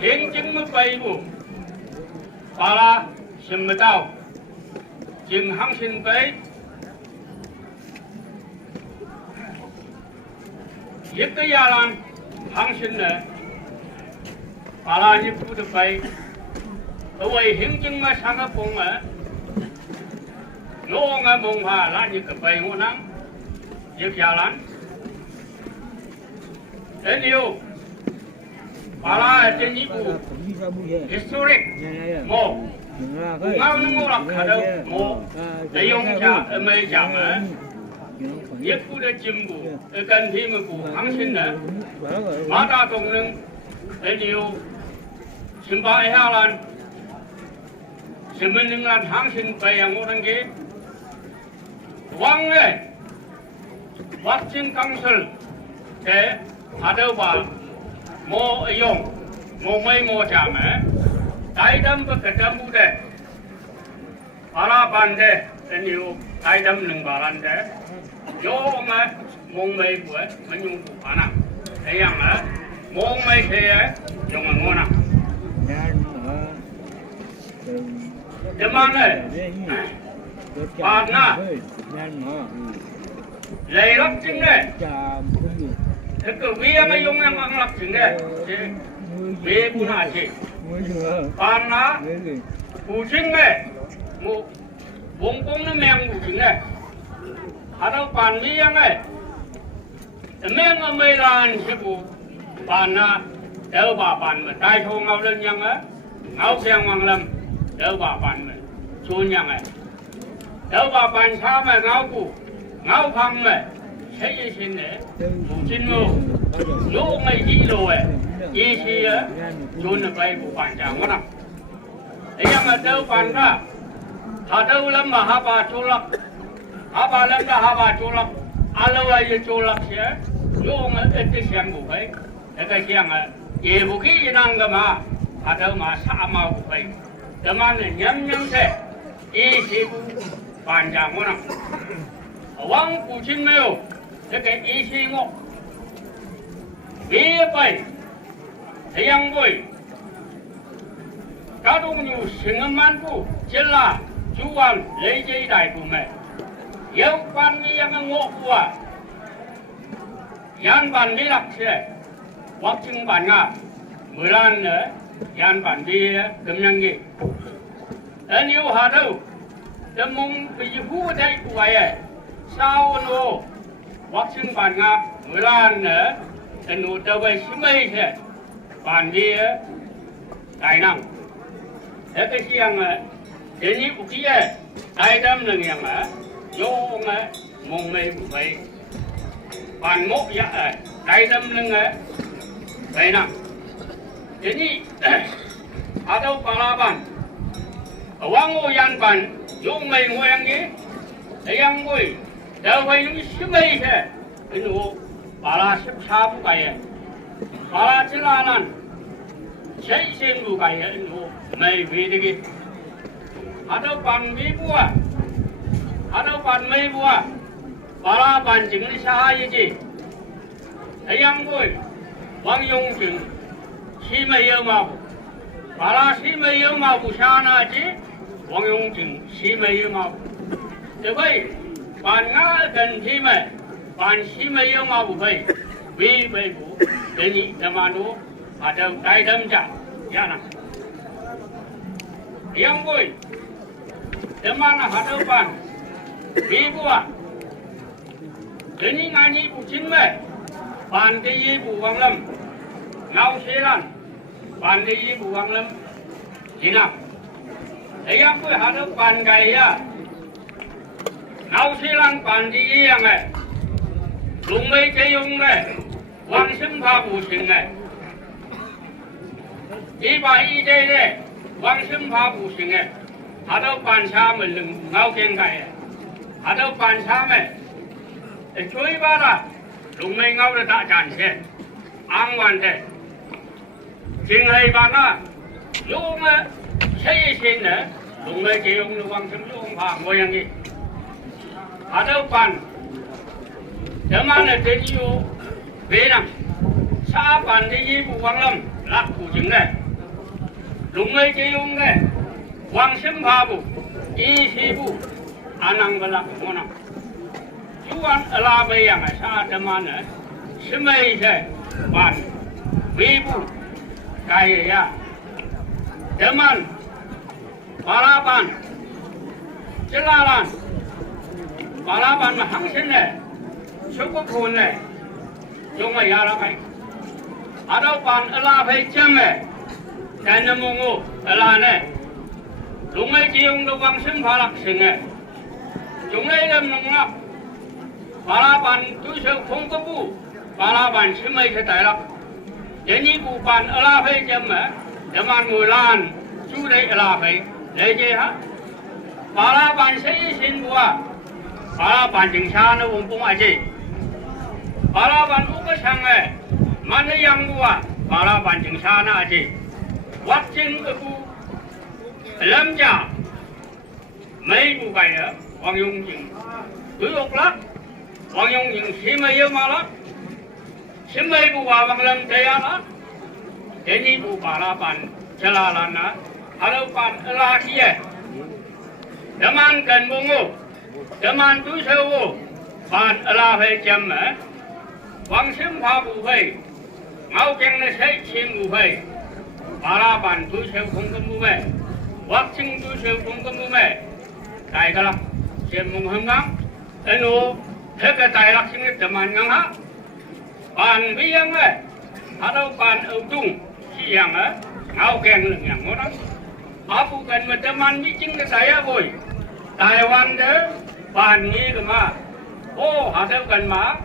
Jing Mubaibu, Pala Simmetau, Jing Hang Sin Bay, Yikayalan, Hang Sin Pala ni pu de pai, awai hing jing ma sang a pong a, lo nga mong ha la ni ka pai ngo nang, yik ya lan. Eniu, pala ten ni pu, historic, mo, ngao nung mo lak ka đâu, mo, ayong cha, mai cha ma, yik pu de jim bu, kan thi ma pu hang sin na, ma ta tong nung, eniu. Simba ehalan, semenengan hangsin bayang orang ke, wangnya, vaksin kangsel, ke ada apa, mau ayong, mau mai mau jama, daidam berketemu deh, para bande, eniu daidam nengbaran deh, yo mau mai buat menyunggu anak, ayang mau mai saya, jangan ngona. Demane, Padna, lấy lắc chính đấy, thế cứ vì cái dùng em ăn lắc chính đấy, vì bu na chị, Padna, bu chính đấy, mu vùng công nó mèn bu chính đấy, ở đâu Pan vì em đấy, mèn ở mấy lần chứ bu Padna, đâu bà Pan mà tai thô ngao lên nhang á, ngao keng hoàng lâm. Đâu bà bạn mày, xuân nhang này, đâu bà bạn sao mày ngáo cụ, ngáo phăng mày, thấy gì xin đấy, cụ chín mưu, lũ mày gì rồi, gì gì á, xuân là bay cụ bạn chẳng có nào, thế nhưng mà đâu bạn ra, hà đâu lắm mà hà bà chú lắc, hà bà lắm là hà bà chú lắc, alo ai chú lắc xí, lũ mày ít cái xem cụ phải, cái xem à, gì vũ khí gì năng cơ mà, hà đâu mà sa màu cụ phải. Teman nyam se, isi panjang mana? Awang kucing meo, dekat isi ngok. Biar pai, yang boy. Kadung nyu sengaman ku, jelah jual lejai dai ku me. Yang pan ni yang ngok kuah, yang pan ni lak se, waktu pan ngah, bulan yan bản đi cầm nhang gì anh yêu hà đâu đâm mông bị hú đây của ai sao nó vắc xin bản ngã mười lan nữa anh nó đâu vậy xí mây thế bản đi đại năng thế cái chiang thế ní của kia đại đâm là nhàng vô mông mây của vậy bản mốc dạ đại đâm là đại năng Jadi, ada Palaban, wangu yan ban, yung may ngoyang ni, ayang ngoy, dawai yung simay he, inu pala sabu kaya, pala cilanan, say sembu kaya inu may vidigi, ada pan mibua, ada pan mibua, Palaban jingli sahaya ji, ayang ngoy, wang yung jing. Khi mà yêu mà 把那西梅有毛不下那去，王永庆西梅有毛，对不对？办俺跟他们办西梅有毛不配，违背不，给你他妈多，他就该怎么讲，呀那。yang boy demana hado ban bibua ini ngani bucin me ban di buang lam ngau selan ban di buang lam jinak yang boy hado ban gaya ngau selan ban di yang lung mei ke yung wang sim pha bu sing i ba i de王生发不行哎，他都办啥么人老健开哎，他都办啥么？嘴巴啦，龙眉咬的大战线，安完的，今黑办啦，用啊，谁先呢？龙眉就用的王生用法我样的，他都办，这嘛呢？这里有别人，啥办的衣服忘了，那不行嘞。龙眉就用的王生发布，一西部，安能不啦？我呢？就按拉贝样啊，啥他妈呢？什么一些办微部，该呀，这么巴拉班，这拉兰，巴拉班嘛行情呢，什么困呢？用么呀拉贝，阿都办拉贝怎么？但那么我拉呢，龙眉就用的王生发了行哎，用来的弄了，巴拉班对手空个布，巴拉班什么也带了，人家不办拉菲怎么？怎么我拉就得拉菲，理解哈？巴拉班谁辛苦啊？巴拉班正常的我不爱去，巴拉班不个强哎，蛮的养我啊，巴拉班正常那去。วัดจึงก็กูเริ่มจากไม่กูไปเหรอวังยงจึงคืออกลักวังยงจึงชิมไม่เยอะมาละชิมไม่กูว่าวังเริ่มเทียละเดี๋ยวนี้กูปาลาปันชลาลันนะฮัลโหลปันลาที่เดี๋ยวมันกันบุงูเดี๋ยวมันตุ้ยเชวปันลาไปจำไหมวังชิมพากูไปเอาแกงในใช้ชิมกูไป巴拉班对手空个木咩，waktu对手空个木咩，大个啦，先蒙香港，然后那个大laksin嘅就慢硬下，班不一樣嘅，他都班歐東是樣嘅，拗頸兩樣我諗，阿部分咪就慢啲整嘅大一會，台灣嘅班嘢㗎嘛，哦，下頭近嘛，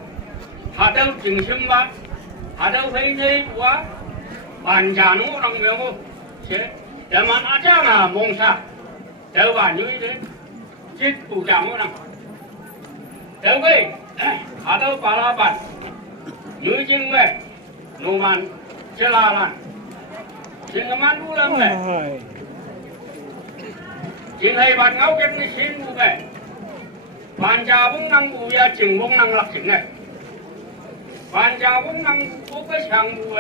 下頭正心嘛，下頭飛呢話。Panjanu orang mengu, zaman aja na mongsa, jawan ini deh, cip bujang orang. Jadi, ada palapan, nyujing me, numan, celaran, singaman bulan me, singai ban ngau ket ni singu me, panjabung nang buya cingbung nang lak cinge, panjabung nang buka sangbu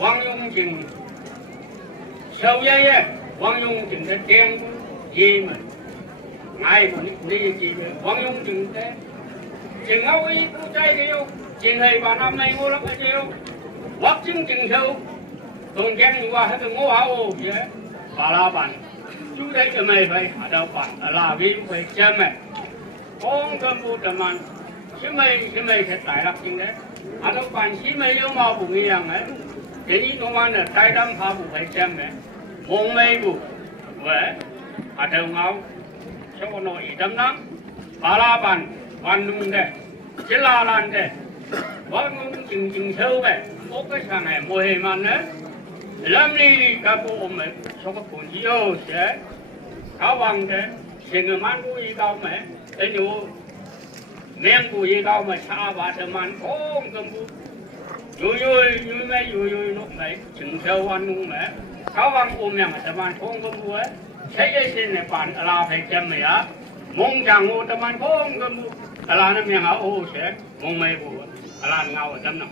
王永庆，少爷爷，王永庆的典故爷们，爱不你记得王永庆的，正好一不在的哟，正係把那美國那個啫，或正正手，同聽話係個我好嘅，巴拉班，主題就咪係下晝班，拉邊會啫咩？講個不得慢，是咪係大粒先嘅？下晝班是咪有毛不一樣嘅？这里我们的台灯爬不会讲的，蒙眉不，喂，阿头牛，小诺一等等，巴拉班，玩弄的，吉拉兰的，玩弄正正手的，我个上来莫黑man的，咱里个不我们说个本地有些，他玩的，现在蛮不一高没，那就面不一高没，差把的蛮空根不。有没弄没，正手玩弄没，他玩我们这蛮空个不哎，谁也是那班拉配怎么样？梦想我这蛮空个不，拉那面好好些，梦没不，拉我怎么弄？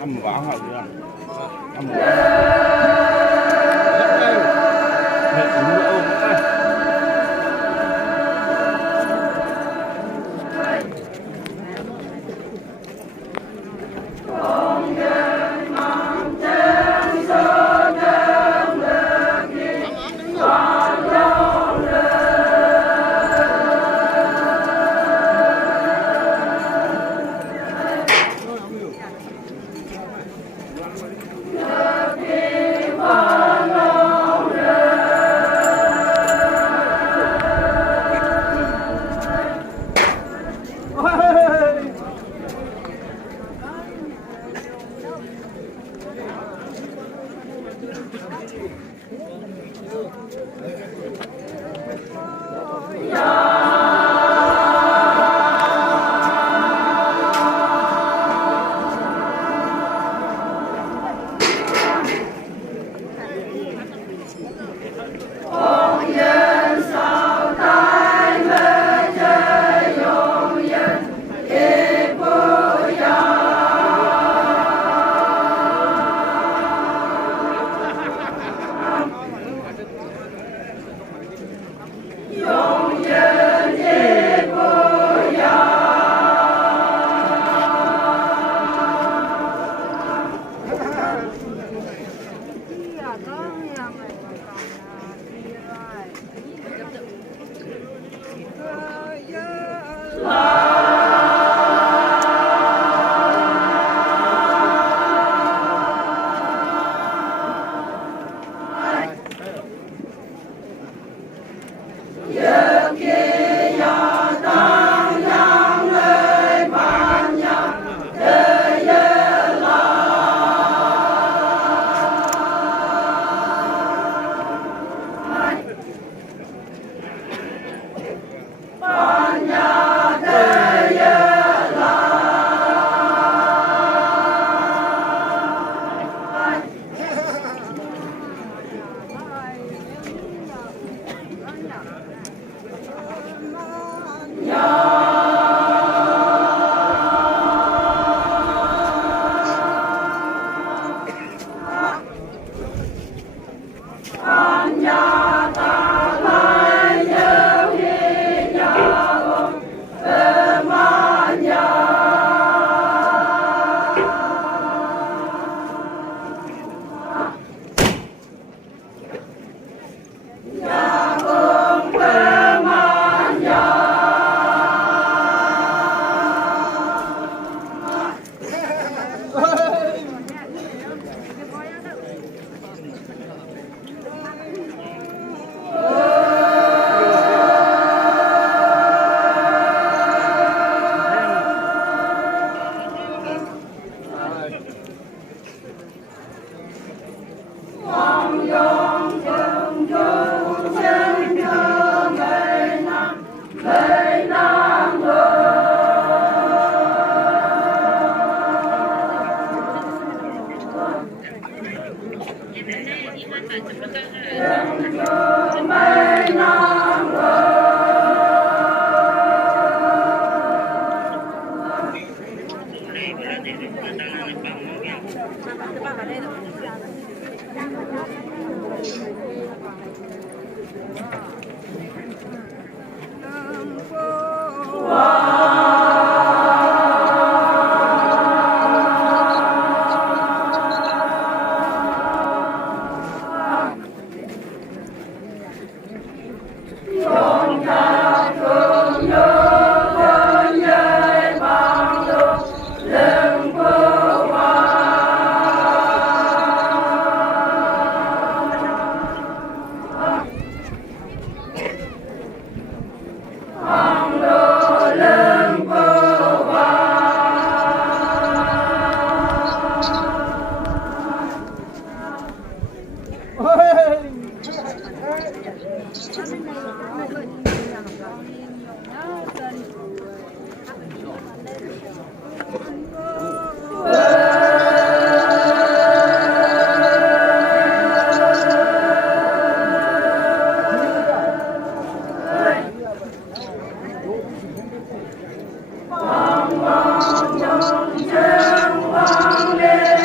Hãy subscribe cho kênh Ghiền Mì Gõ để không bỏ lỡ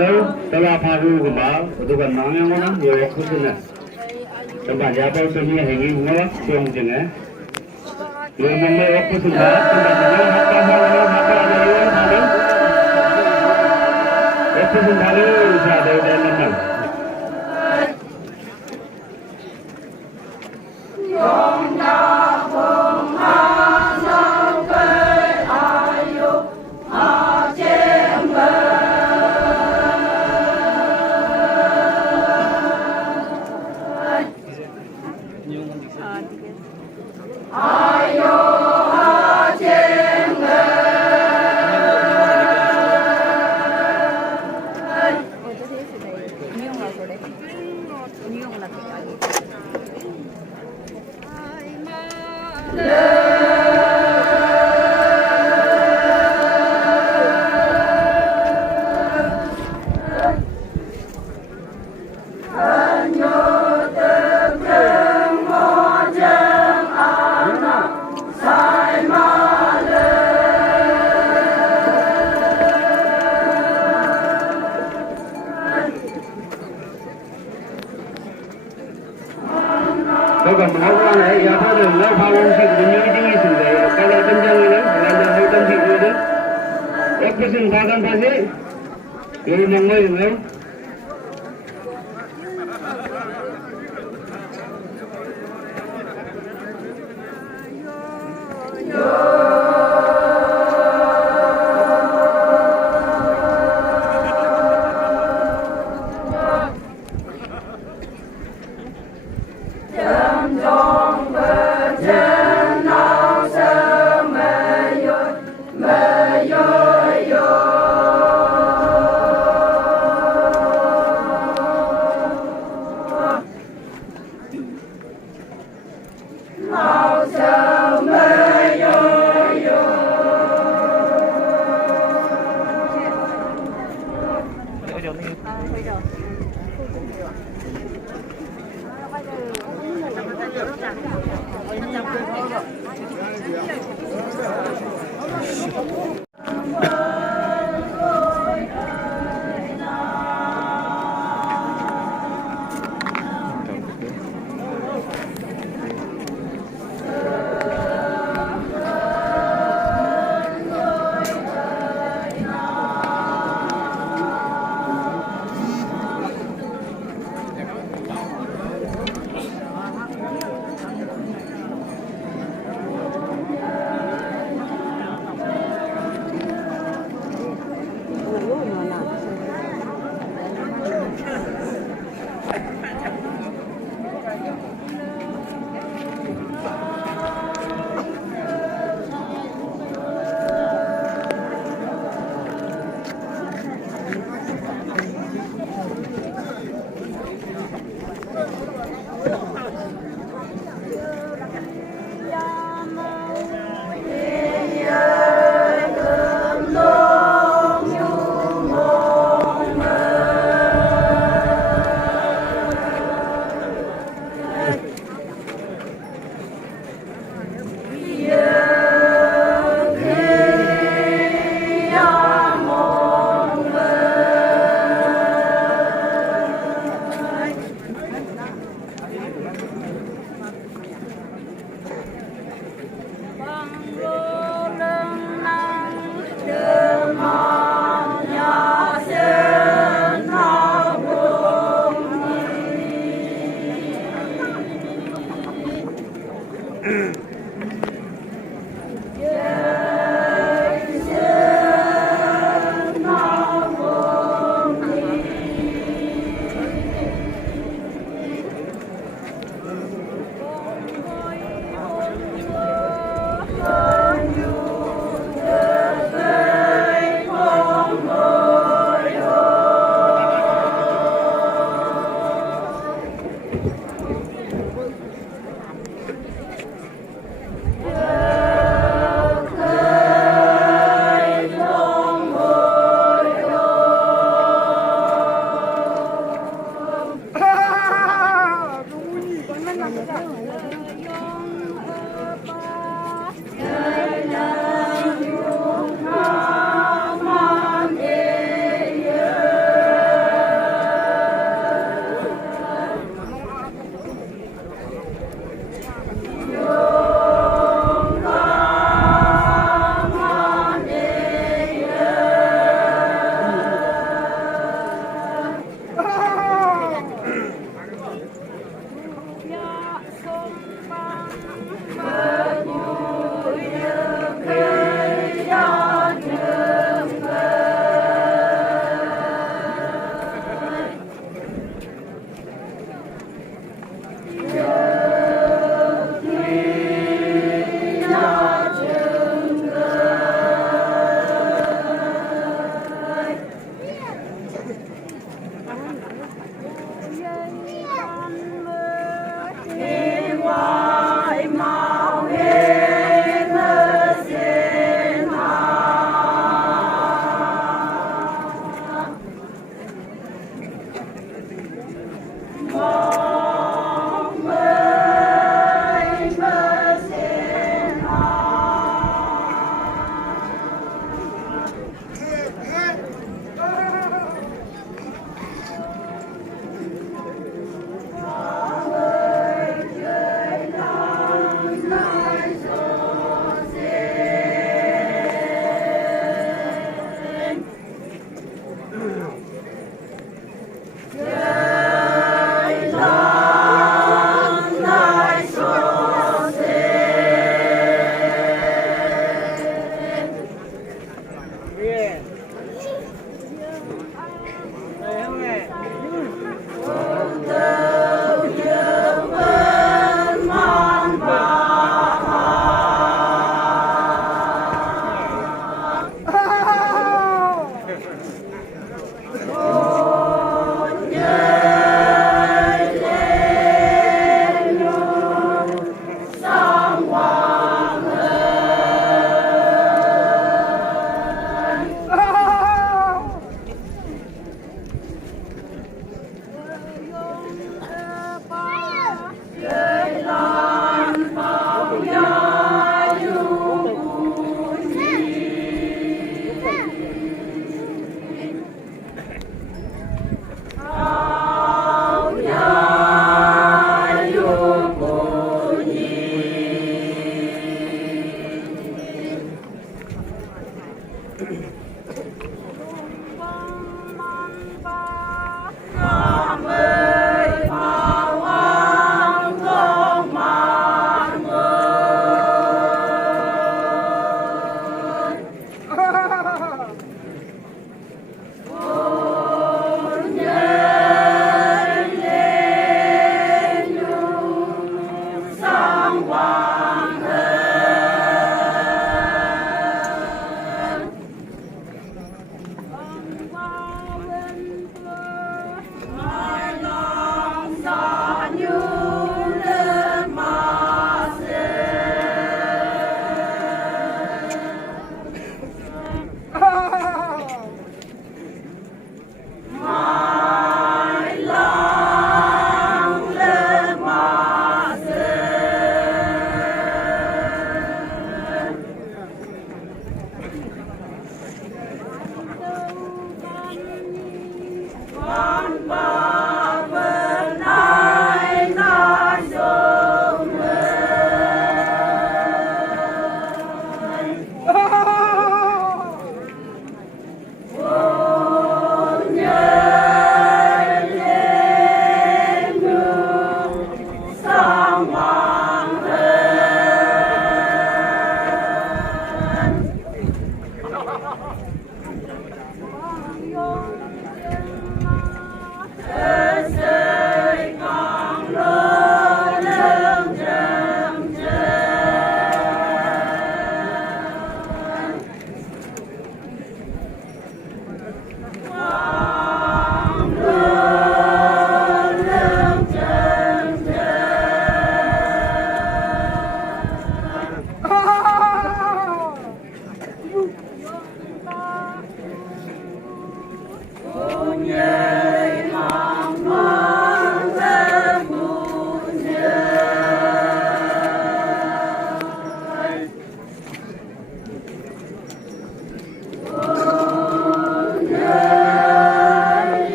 tala pharu kuma uduga nangyang ona yo khusina tempat ya pa sini hengi ngawa siang jenga yo mongme khusina tempat ya hakka yo halu khusina halu sa de namang Còn mà hôm nay giờ thôi đừng nói phao ông chị cũng như cái gì đấy cái này bên trong này là hơi tâm chị rồi đấy em cứ xin phao con phao gì rồi mong mây được không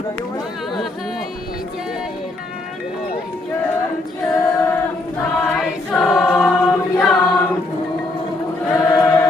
人称太上阳古人。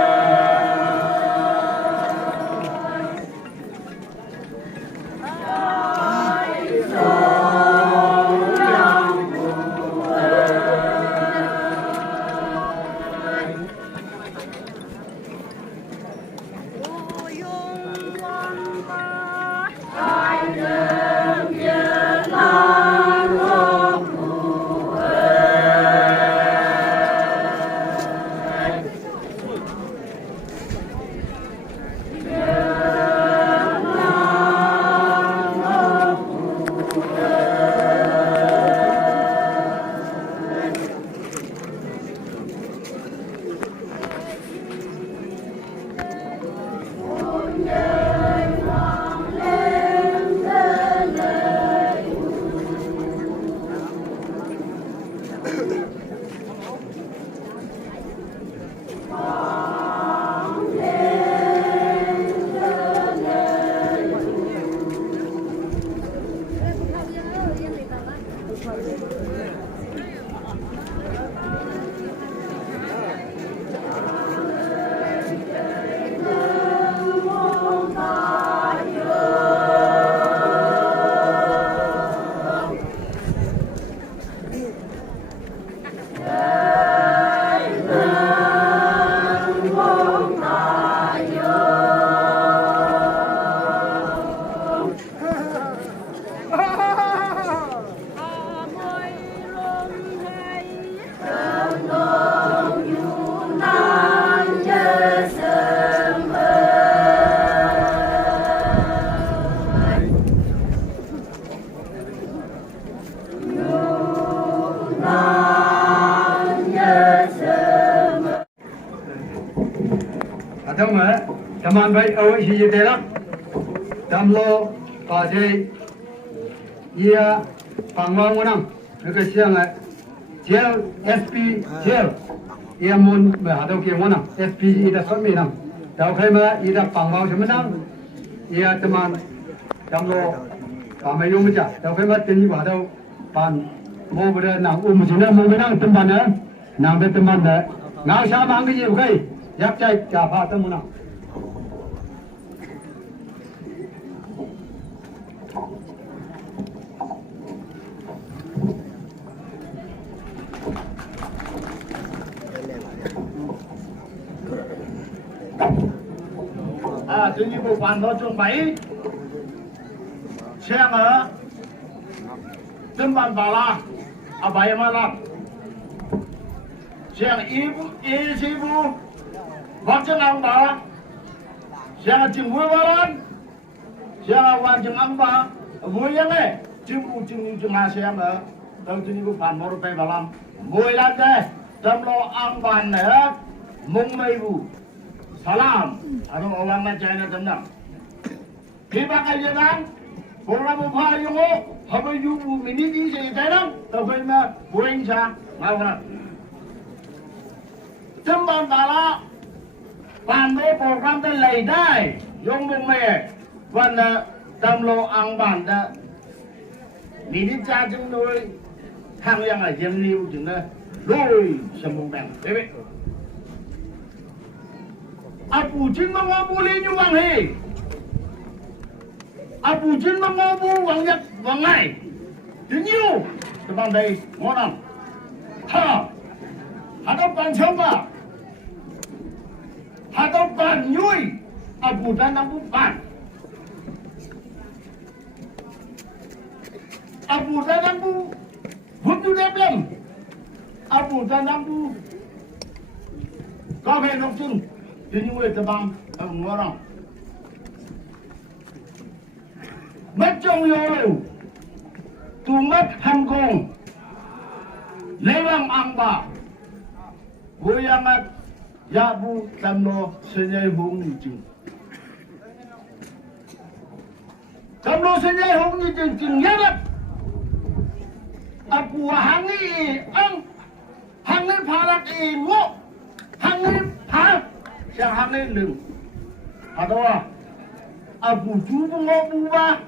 Atau mah, teman baik awak sih je lah. Damlo, pasai, ia pangwang orang, mereka siang jail SP jail, ia mun berhadap ke mana SP ia suami nang, tahu kai mah ia pangwang macam mana, ia teman damlo pamayung macam, tahu kai mah tinggi berhadap pan mau nang macam mau menang tempat nang teman ngau sama angin je bukai. Yak cai capa temu na. Tự nhiên bộ phận đó trường 7 xem ở Tân Bản Bà La ở Bảy Mà La xem y sĩ vụ Văn Trần Ang Ba xem Trừng Vui Ba Lan xem Văn Trần Ang Ba Vui yang này Trừng Hà xem ở Tự nhiên bộ phận Mô Bà Lam Vui Lan đây Tâm Lo Ang Ban này Mông Mây Vụ Salam, atau orang nak China tendang. Kita kerja kan, orang buka yang apa you minit ini saya tendang, tapi mana boring sah, mana? Jemban dala, pandai program tu lay day, yang bumi, wana Tamlo Ang Ban dah, minit cacing noi, hang yang aja niu juga, loi sembung bang, bebe. Apu jin mengobu linyu wang he. Apu jin mengobu wang yak wang ngai. Dinyu tebang day ngonang. Ha. Hadapan siapa? Hadapan nyui. Apu dan apu pan. Apu dan apu butuh deblem. Apu dan apu kau hendak jung. Jadi we tebang orang. Macam yo, tumat Hangkong, lewang angba, goyangat yabu Tamlo senyai hong jing. Tamlo senyai hong jing yabat. Apu hangi hangi parak ngo, hangi parak. Yang hangi leng, atau abu jubu ngobu ba,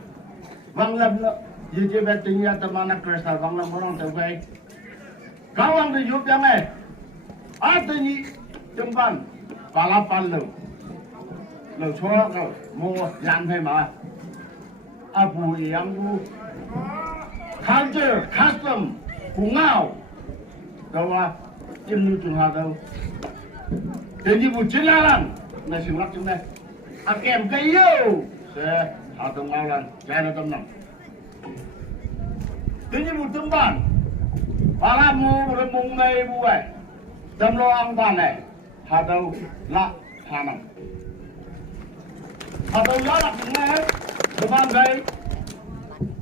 Vang lam lo, ye je betinya temana kristal vang lam orang terbaik. Kawan tu yup yang artinya tempat balapan lo chua kau mau yang hay mà abu yang bu culture custom ngao đâu là chim như trường hợp đâu để như một chiến lan này xin lắc chúng này em cây yêu sẽ hạ tầng ngao lan trái nó tâm nặng để như một tấm bản bà la mu rồi mùng này bu vậy tâm lo ăn bàn này hạ đâu lạ hà nặng hạ đâu giá lặng chúng này tấm bản đây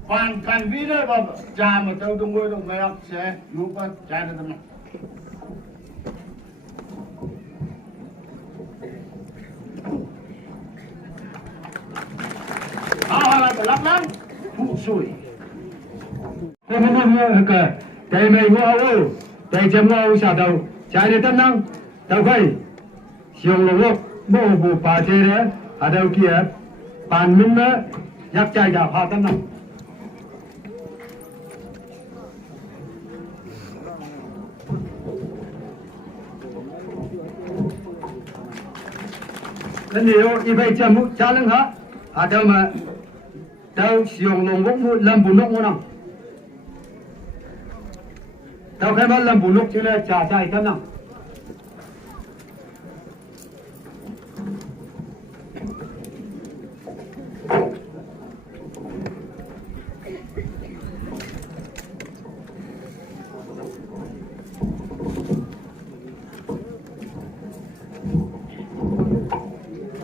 bàn cành vĩ đấy mà trà mà tao tung ngôi đồng này sẽ lúc đó trái nó tâm nặng là phải lắp lắm phụ sủi cái mày mua ô cái chém mua xả đầu trái để tâm năng tao phải xiong lồng bộ bộ bà chế đấy ở đâu kia bàn minh đó nhắc chạy cả pha tâm năng cái điều y vậy chém trả lưng hả ở đâu mà đâu xiong lồng bộ làm bùn nông nào đâu cái bắt làm bùn nông chứ là trả chạy tâm năng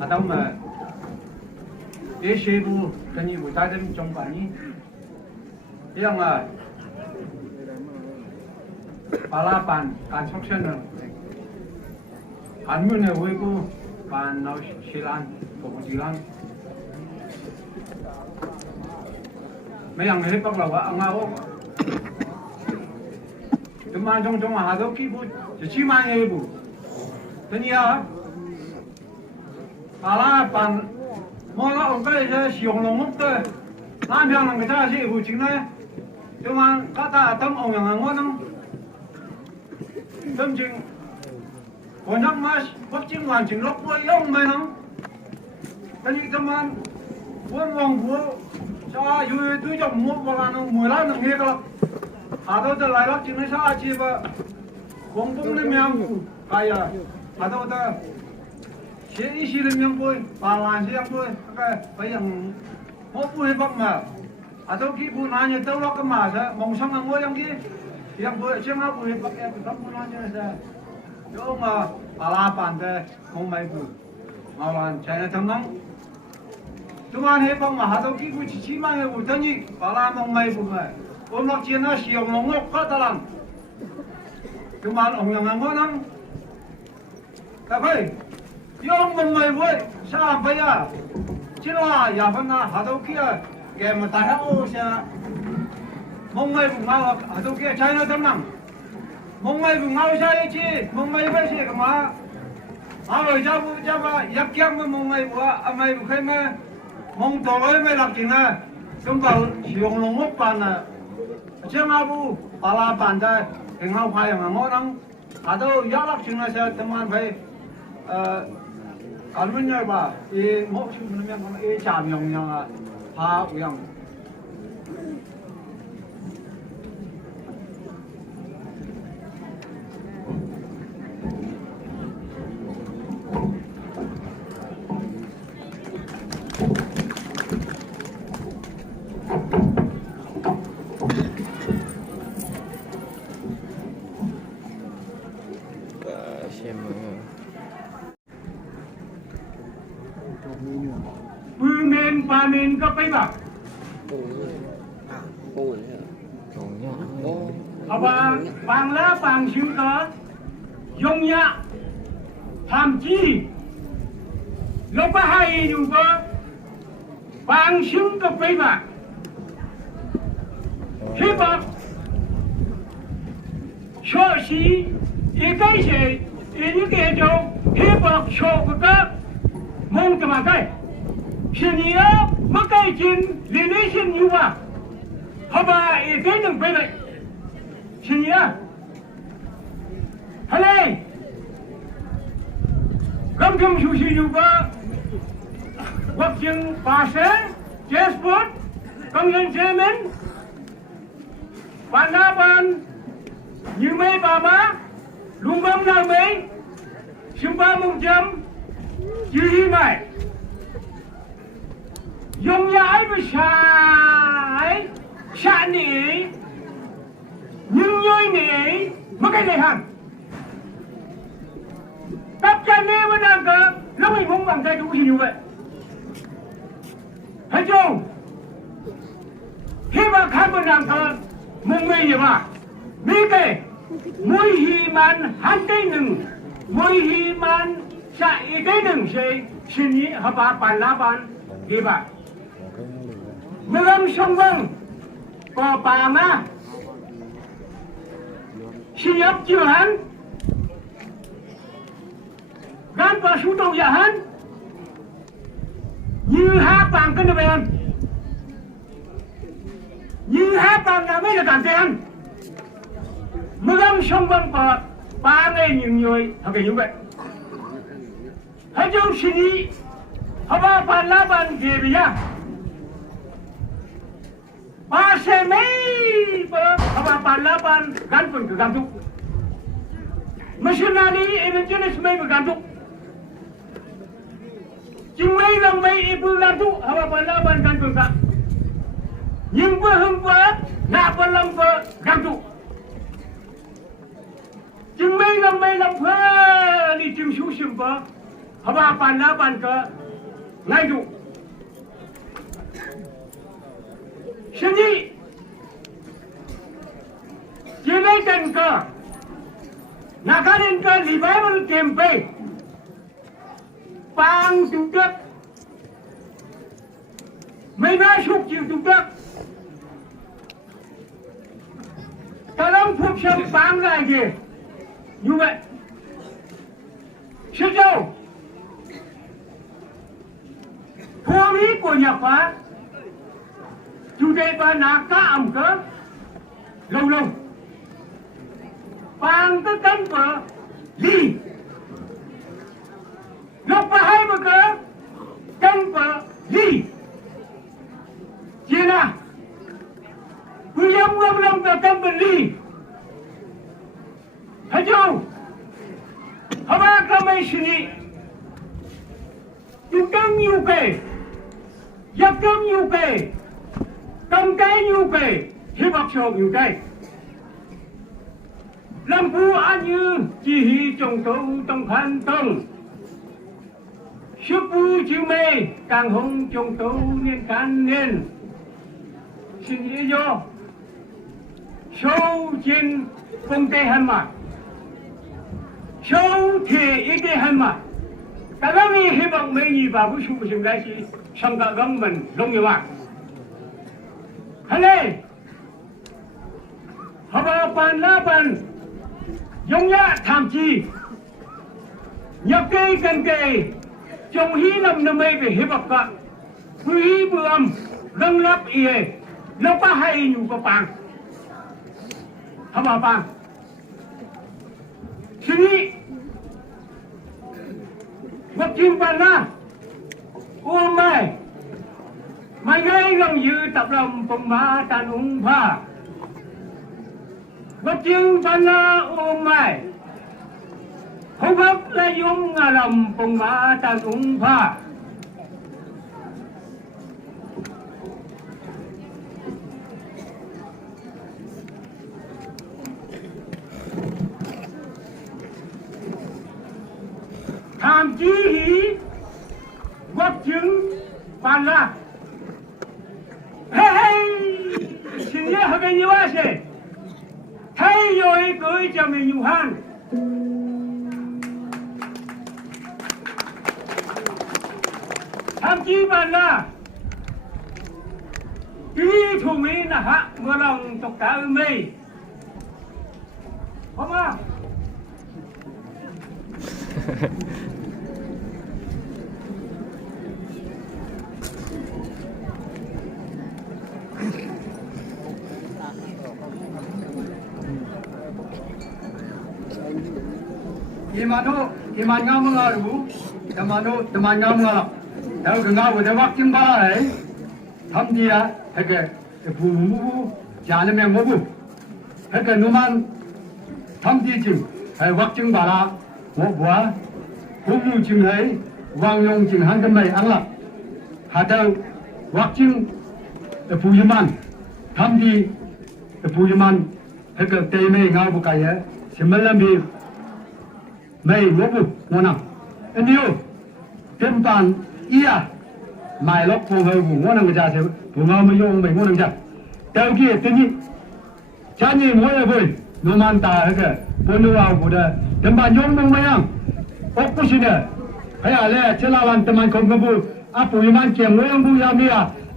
đâu mà để xe bu cái gì buổi tối đêm trong bản nhỉ, thế mà bà la bàn bàn sóc sen rồi, anh muốn này với cô bàn nào xí lan, bộ xí lan, mấy anh hết bắt đầu ăn áo, tụi mình trong mà hà đâu kí bu, chỉ mang nghe bu, thế nhỉ à? bà la bàn mua nó ông cái sử dụng lồng mốc thôi, làm việc làm cái cha gì vụ chính này, tụi mình các ta tâm ông yang ngon không, tâm chính, còn nhắc mà bất chính hoàn chỉnh lóc vui ông mày không, cái gì tụi mình buôn vòng buôn, cho vui túi chồng mua vào là nó mùi lắm nó nghe cơ, đâu từ lại lóc chính này sao chỉ mà, không bung lên miệng, cái à, đâu từ chế ý xí lên miếng bôi, bà làm xí ăn bôi, cái bây giờ hốt bôi bắp mà, đâu khi bôi nói như tao lo cái mà sao, mong xong ăn bôi ăn kia, thì ăn bôi xem nó bôi bắp em tao bôi nói như này sao, chứ mà bà la bàn thế không mấy bôi, mà làm chạy nó thấm nóng, chúng anh hết bắp mà đâu khi bôi chỉ mang cái bôi thế nhỉ, bà la mong mấy bôi mà, ôn nó chia nó xìu nó ngốc quá ta làm, chúng anh ông yang ngon lắm, các bạn yung mong may boy sa baya chila ya bana hado kia ke mata ho sa mong may bu ngao hado kia china tam nam mong may bu ngao sa chi mong may ba si kama alo ja ba yak kyam mong may bu amai bu khai ma mong to loi mai lak ting na tum ba siong long mok pan na chema bu ala pan da ngao phai ngao nang hado ya lak ting na sa taman phai anh muốn nhớ bà, mỗi chú mình miếng con chạm nhông nhông à, phá uyang. xem men pa men có phải bà bà bằng lá bằng xương có dùng nhá tham chi lúc có hay dù có bằng xương có phải bà khi bà cho xí ý cái gì ý cái đâu khi bà cho cái mong cái mà cái 是你啊， mất cái chuyện liên lý xin như mà họ bà ý cái đừng về đây xin nhá hãy đây cầm cầm chú xin như bà hoặc chừng bà sẽ chế sport công nhân chế mình bạn na bạn như mấy bà má luôn bấm ra mấy chúng ba mông chấm chứ hi mày dùng giải với sai sai nỉ nhưng nhoi nỉ mất cái này hẳn tập cha nghe mới đang cờ lúc mình muốn bằng tay đủ thì như vậy thấy chưa khi mà khai bên đang cờ mông mê gì mà mi kê mỗi hi man hắn cái nừng mỗi hi man chạy cái nừng sẽ xin ý hợp bà bàn lá bàn đi bà mương sông vâng có bà má xin ấp chưa hắn gắn vào số đầu giả hắn như hát bằng cái này em như hát bằng là mấy là cảm tiền mương sông vâng có ba ngày những người thật như vậy hãy cho xin ý hợp bà bàn lá bàn gì bây giờ ba xe mấy apa palaban gantung kegantung machinery evangelist mấy bergantung chúng mấy lần mấy ibu gantung apa palaban gantung tak nhưng vừa hôm qua nạp vào lòng vừa gantung chúng mấy lần vừa đi tìm số sim vừa apa palaban ke ngay tu sini Jamaican ka nakarin ka revival campaign pang tudak may masuk chiều tudak talang phúc sâm pang lại gì như vậy sư châu phô lý của nhà phá chủ đề bà nà cá ẩm cơ lâu lâu bang cái cánh vợ đi lúc bà hai bà cơ cánh vợ đi chia nà quý lâm và cánh vợ đi thấy chưa họ ba cơ mấy sự nhị chúng cân nhiều kề giặc cân nhiều kề cầm cái nhiều kề hiếp bọc sổ nhiều cái làm phu an như chỉ hi trồng tấu trong khăn tông sức phu chịu mê càng hông trồng tấu nên can nên xin ý do sâu trên công tê hàn mặt sâu thể ý tê hàn mặt cả găng ý hiếp bọc mê nhì vào vũ trụ xin đại sĩ xong cả găng mình lông nhiều mặt hãy đây họ bà bàn lá bàn dùng nhã tham chi nhập cây cần kề trong hí nằm nằm mê về hiếp bọc cạn quý hí bư âm răng lắp ý nó ba hay nhủ có bàng họ bà bàng xin ý vật chim bàn na ôm mày mày ngay lòng dư tập lòng phòng má tàn ung pha vật chim bàn na ôm mày không hấp lấy dung ngà lòng phòng má tàn ung pha tham chí hí vật chứng bàn na hey xin nhớ hợp như vậy chứ thấy rồi cưới cho mình nhiều hơn tham chí bàn na ý thủ mỹ là hạ mưa lòng tộc cá ư mê không à iman ngam ngaru teman ngam ngala dau ngau de wak tim ba ai tham dia hege bu mu jane me mo bu hege numan tham di jing ai wak tim ba la wo bua hu mu jing hai wang yong jing han kan mai ang la ha dau wak tim bu yuman tham di bu yuman hege te me ngau bu kai ya semalam bi mai wo bu mo na eniu tempan iya mai lok po hơi vùng ngon người ta sẽ vùng ngao mới dùng mình ngon người ta đầu kia tự nhiên cha nhị mỗi là vui nó man ta cái bốn đứa vào của đây tempan dùng mình mấy ang ốc có gì nữa hay là lẽ chơi la lan teman không có vui áp phụ man kiềm mỗi ông vui làm gì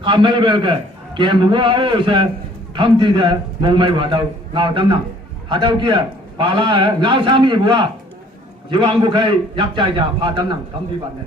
à mấy bữa cái kiềm mua ô sẽ thăm gì đó mong mấy vào đâu ngao tâm nào hạt đầu kia bà la ngao sao mi bùa chỉ vang bù cây giáp trái giả phá tâm nào thăm gì bạn này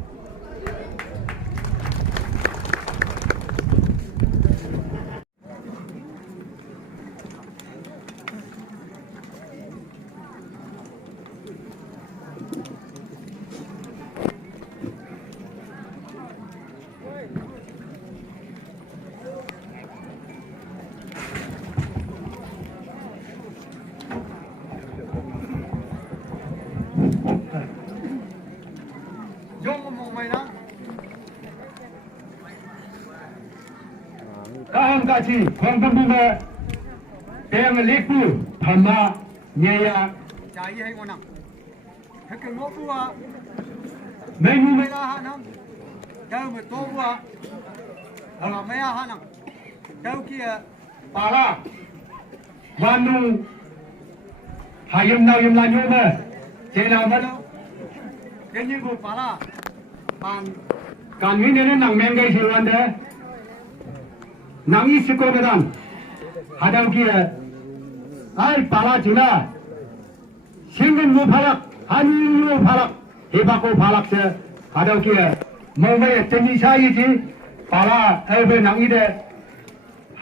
Kahang kaci, kong pembuka, teng lepu, hama, nyaya. Cai hai ngonang. Hek ngo bua. Menu Mai la hanang. Dau me to bua. Hala mai hanang. Dau kia para, wanu, hayam nau yam lanyo me, cina mana? cái như của bà là bàn Kan ini ni nang mengai siwan deh, nang isi ko bedan, hadam kia, ay para cina, singin mu falak, hani mu falak, hebako falak se, hadam kia, mau mai tenyi saya ji, para elbe nang ide,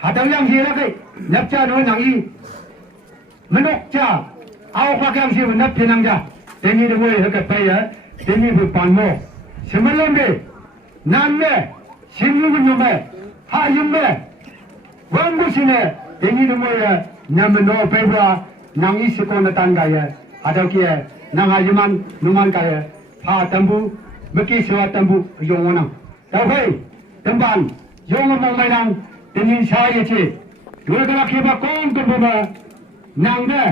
hadam yang hira kai, nepca no nang i, menok ca, awak yang si nep pinang ja, tenyi de moi hekat paya, tenyi berpan mo, semalam deh. Nam me, sinu me, hayum me, wangu sine, ini demoya, nam no pebra, nang isi konatan gaya, ada kia, nang hayuman, numan gaya, ha tambu, meki sewa tambu, yong onang. Tapi, temban, yong omong mainang, tenin saya ce, dua kala kiba kong kebuma, nang de,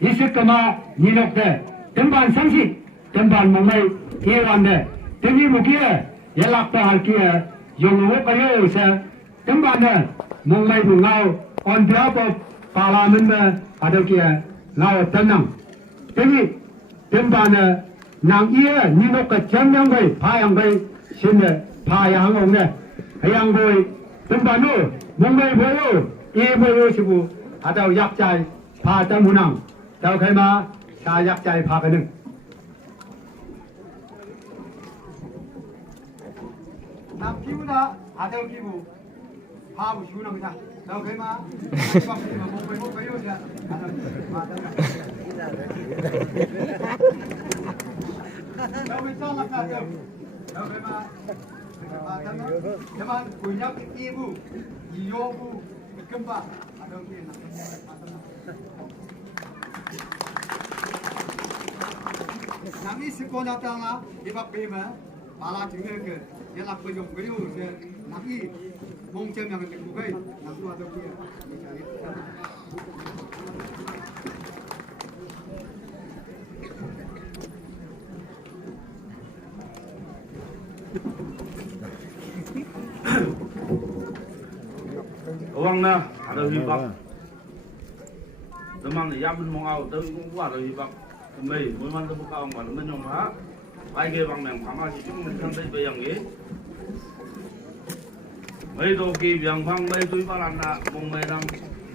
isi kema, nilok de, temban sangsi, temban mongmai, iwan de, tenin mukia. Yelak tahal kia, yung lupa kayo sa tempat na mong may bungaw on behalf of Parliament na ada kia ngao tenang. Jadi tempat na nang iya nino ka jam bay, payang bay sini payang ong na hayang bay tempat nu mong may boyo, boyo sibu ada yak jai pa tamunang. Tahu kaya ma sa yak jai pa kaneng. nam kiu na ada kiu ha bu shu na ma đâu cái mà một cái rồi nè đâu cái sao mặt nào đâu cái mà teman punya ibu ibu kembar ada mungkin nami sekolah tanga di bab bima malah juga ke dia nak berjumpa beliau nami mungkin yang terbukai nak tu ada dia Uang na ada hibak, teman yang menmongau tapi gua ada hibak, kembali, memang tu bukan orang mana menyomha, baik ke bang yang sama sih cuma macam tadi bayang ye, mấy đôi kia vàng phăng mấy túi ba lần là mong mấy năm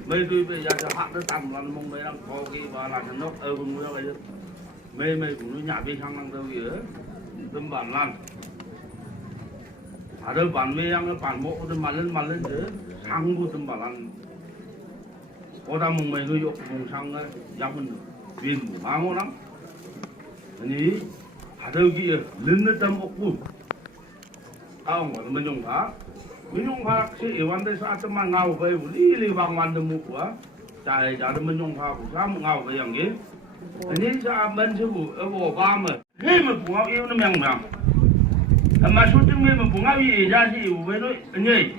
mấy túi bây giờ cho hạt nó tầm lần mong mấy năm có kia ba lần nó vùng nó vậy mấy cũng nó nhả bên sang năng đâu vậy tâm bản lần ở đâu bản mấy ăn nó bản mộ nó mà lên chứ sang bu tâm bản lần có ta mong mấy nuôi dục mong sang đấy giang mình viên mang ngon lắm 아니 다더기 른느담 없고 아웅 민용파 민용파 시 예완데서 아트만 나오 배 우리 방만도 묵과 자에 자르 민용파 부삼 나오 배 양게 아니 자 만주부 어보 바마 헤면 부하 이우는 명명 아마 소중면 부하위 자시 우베로 아니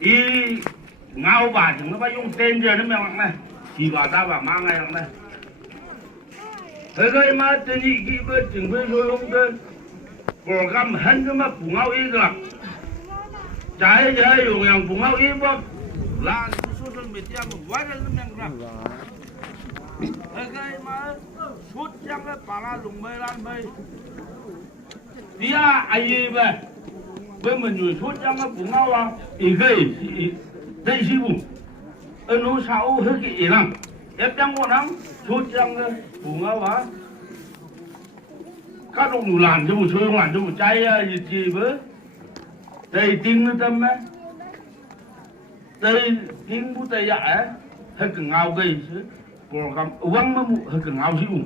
이 ngao bà chúng nó phải dùng tên giờ nó mèo này thì bà ta bà mang ngay này thế cái mà tên gì cái bên chừng bên rồi không tên program hết cái mà phụ ngao ý được trái trái dùng hàng phụ ngao ý không là số đơn biệt trang một quá là nó mèo ra thế cái mà suốt trang cái bà la dùng mây lan mây thì ai gì vậy bên mình dùng suốt trang cái phụ ngao à ý cái đây gì bu, anh sao hết cái lắm, em đang muốn lắm, số trang bùng áo á, các đồng làm cho một số làm cho một trái gì với, đây tiếng nó tâm á, đây tiếng bút tay dạ á, hết cái ngao cây chứ, còn cầm uống mà hết cái ngao gì bu,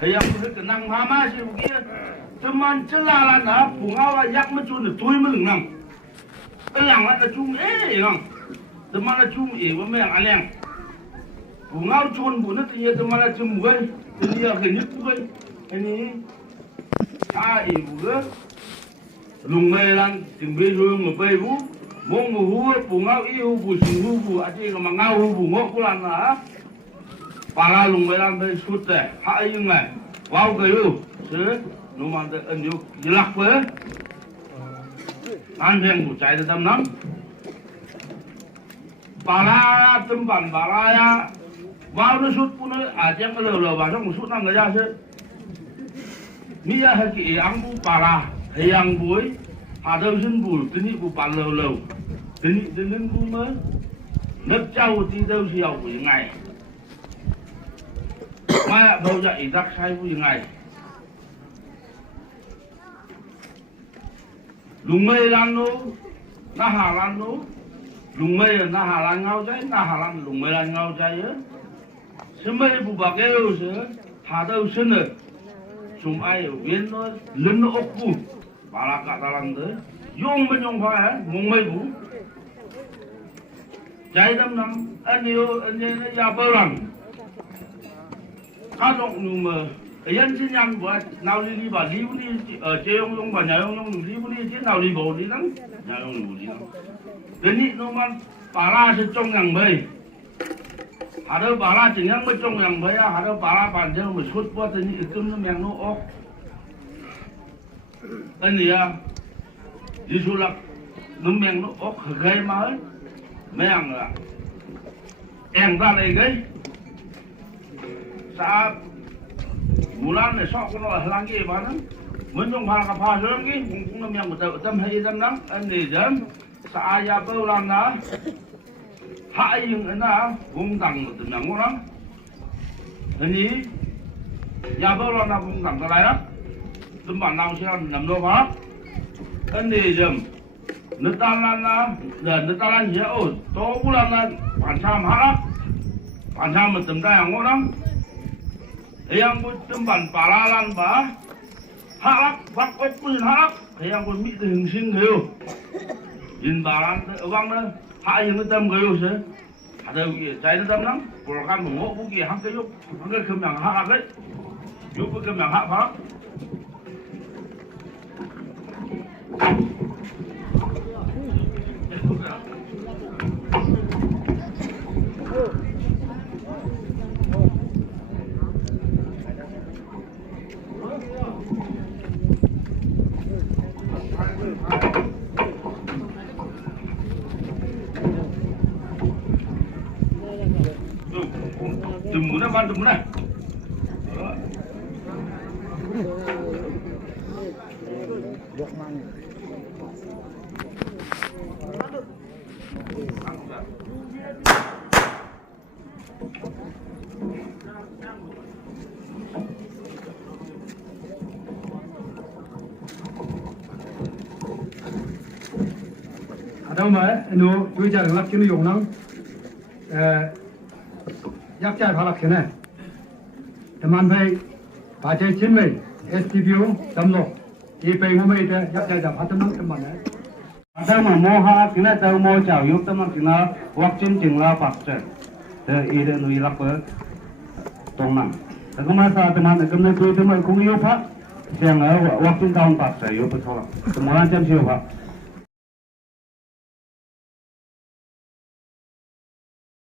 thấy em hết cái năng phá má gì bu kia, cho mình chứ là nó bùng áo á giặc mới chôn được túi mới đừng nằm, cái làng nó chung ế không. Temana cuma ibu memang aleng. Bunga cun bu nanti ya temana cuma bukan, jadi ya kenyut bukan. Ini ibu ke lungmelan timbre joyo ngapai bu, mong muhu bunga ibu bu singhu bu, aje kemangau bu ngokulan lah. Para lungmelan ber sute, hak yang mai, wow kayu, se, numan ter anjuk jelak ber. Anjing bu cai tetap nam. bà la tâm bản bà la ya vào nó sút cũng nó chẳng có lờ vào trong một sút năm người ra chứ mi ya hay cái ăn bu bà la hay ăn buổi hà đâu dân bù cái gì bu bà lờ cái gì đến bu mới nước trâu thì đâu chiều của ngày mai bao giờ ý tác sai của ngày lùng mây lan nô na hà lan nô lùng mây là na hà lan ngao trái na hà lan lùng mây lan ngao trái á sớm mây bù bạc kêu sớ hà đâu sân rồi chúng ai ở bên nó lớn nó ốc bù bà là cả ta làm tới dùng bên trong phải hả mông mây bù trái đâm năm anh yêu anh ấy nó già bơ lằng khá rộng nhưng mà cái dân xin nhăn của nào đi bà đi ở chơi ông bà nhà ông đi chứ nào đi bộ đi lắm nhà ông đi lắm đến nhị nó mà bà la sẽ trong ngàn mây hà đâu bà la chỉ nhang mới trong ngàn mây hà đâu bà la bàn theo một suốt qua tới nhị cơm nó mèng nó ốc anh gì à đi du lịch nó mèng nó ốc gây mà mèng là em ra đây gây sao bulan này so nó là lang cái bạn mình trong hàng cà phê rồi cái cũng nó miệng một tâm hay tâm lắm anh đi dám sao ya bao lần đó hai những anh đó cũng tặng một tấm lòng lắm anh nhỉ ya bao lần nào cũng tặng cái này đó tấm bản nào sẽ nằm đâu đó anh đi dám nước ta lan là nước ta lan dễ ôi to cũng là bản tham hả bản tham một tấm tay hàng ngon lắm yang pun tempat paralan bah, halak, bakok pun halak, yang pun mit hingsing gayo, in baran, uang na, hak yang hitam gayo se, ada ugi, cai hitam nang, program mengok ugi, hang gayo, hang kem yang hak lagi, yuk kem yang hak pak. Tunggu nak, tunggu nak. Đâu mà nó bây giờ là cái dùng nó giác trai phá lạc thế này thì man phải 把这新美 STPU 怎么一杯我们的要在这把他们怎么呢？ Ada moha kena tahu mau jauh yuk teman kena waktu jengla paksa. Ide nui lapar tongman. Aku masa teman kena tu teman kung yuk pak. Siang waktu tahun paksa yuk betul. Semua jam siapa?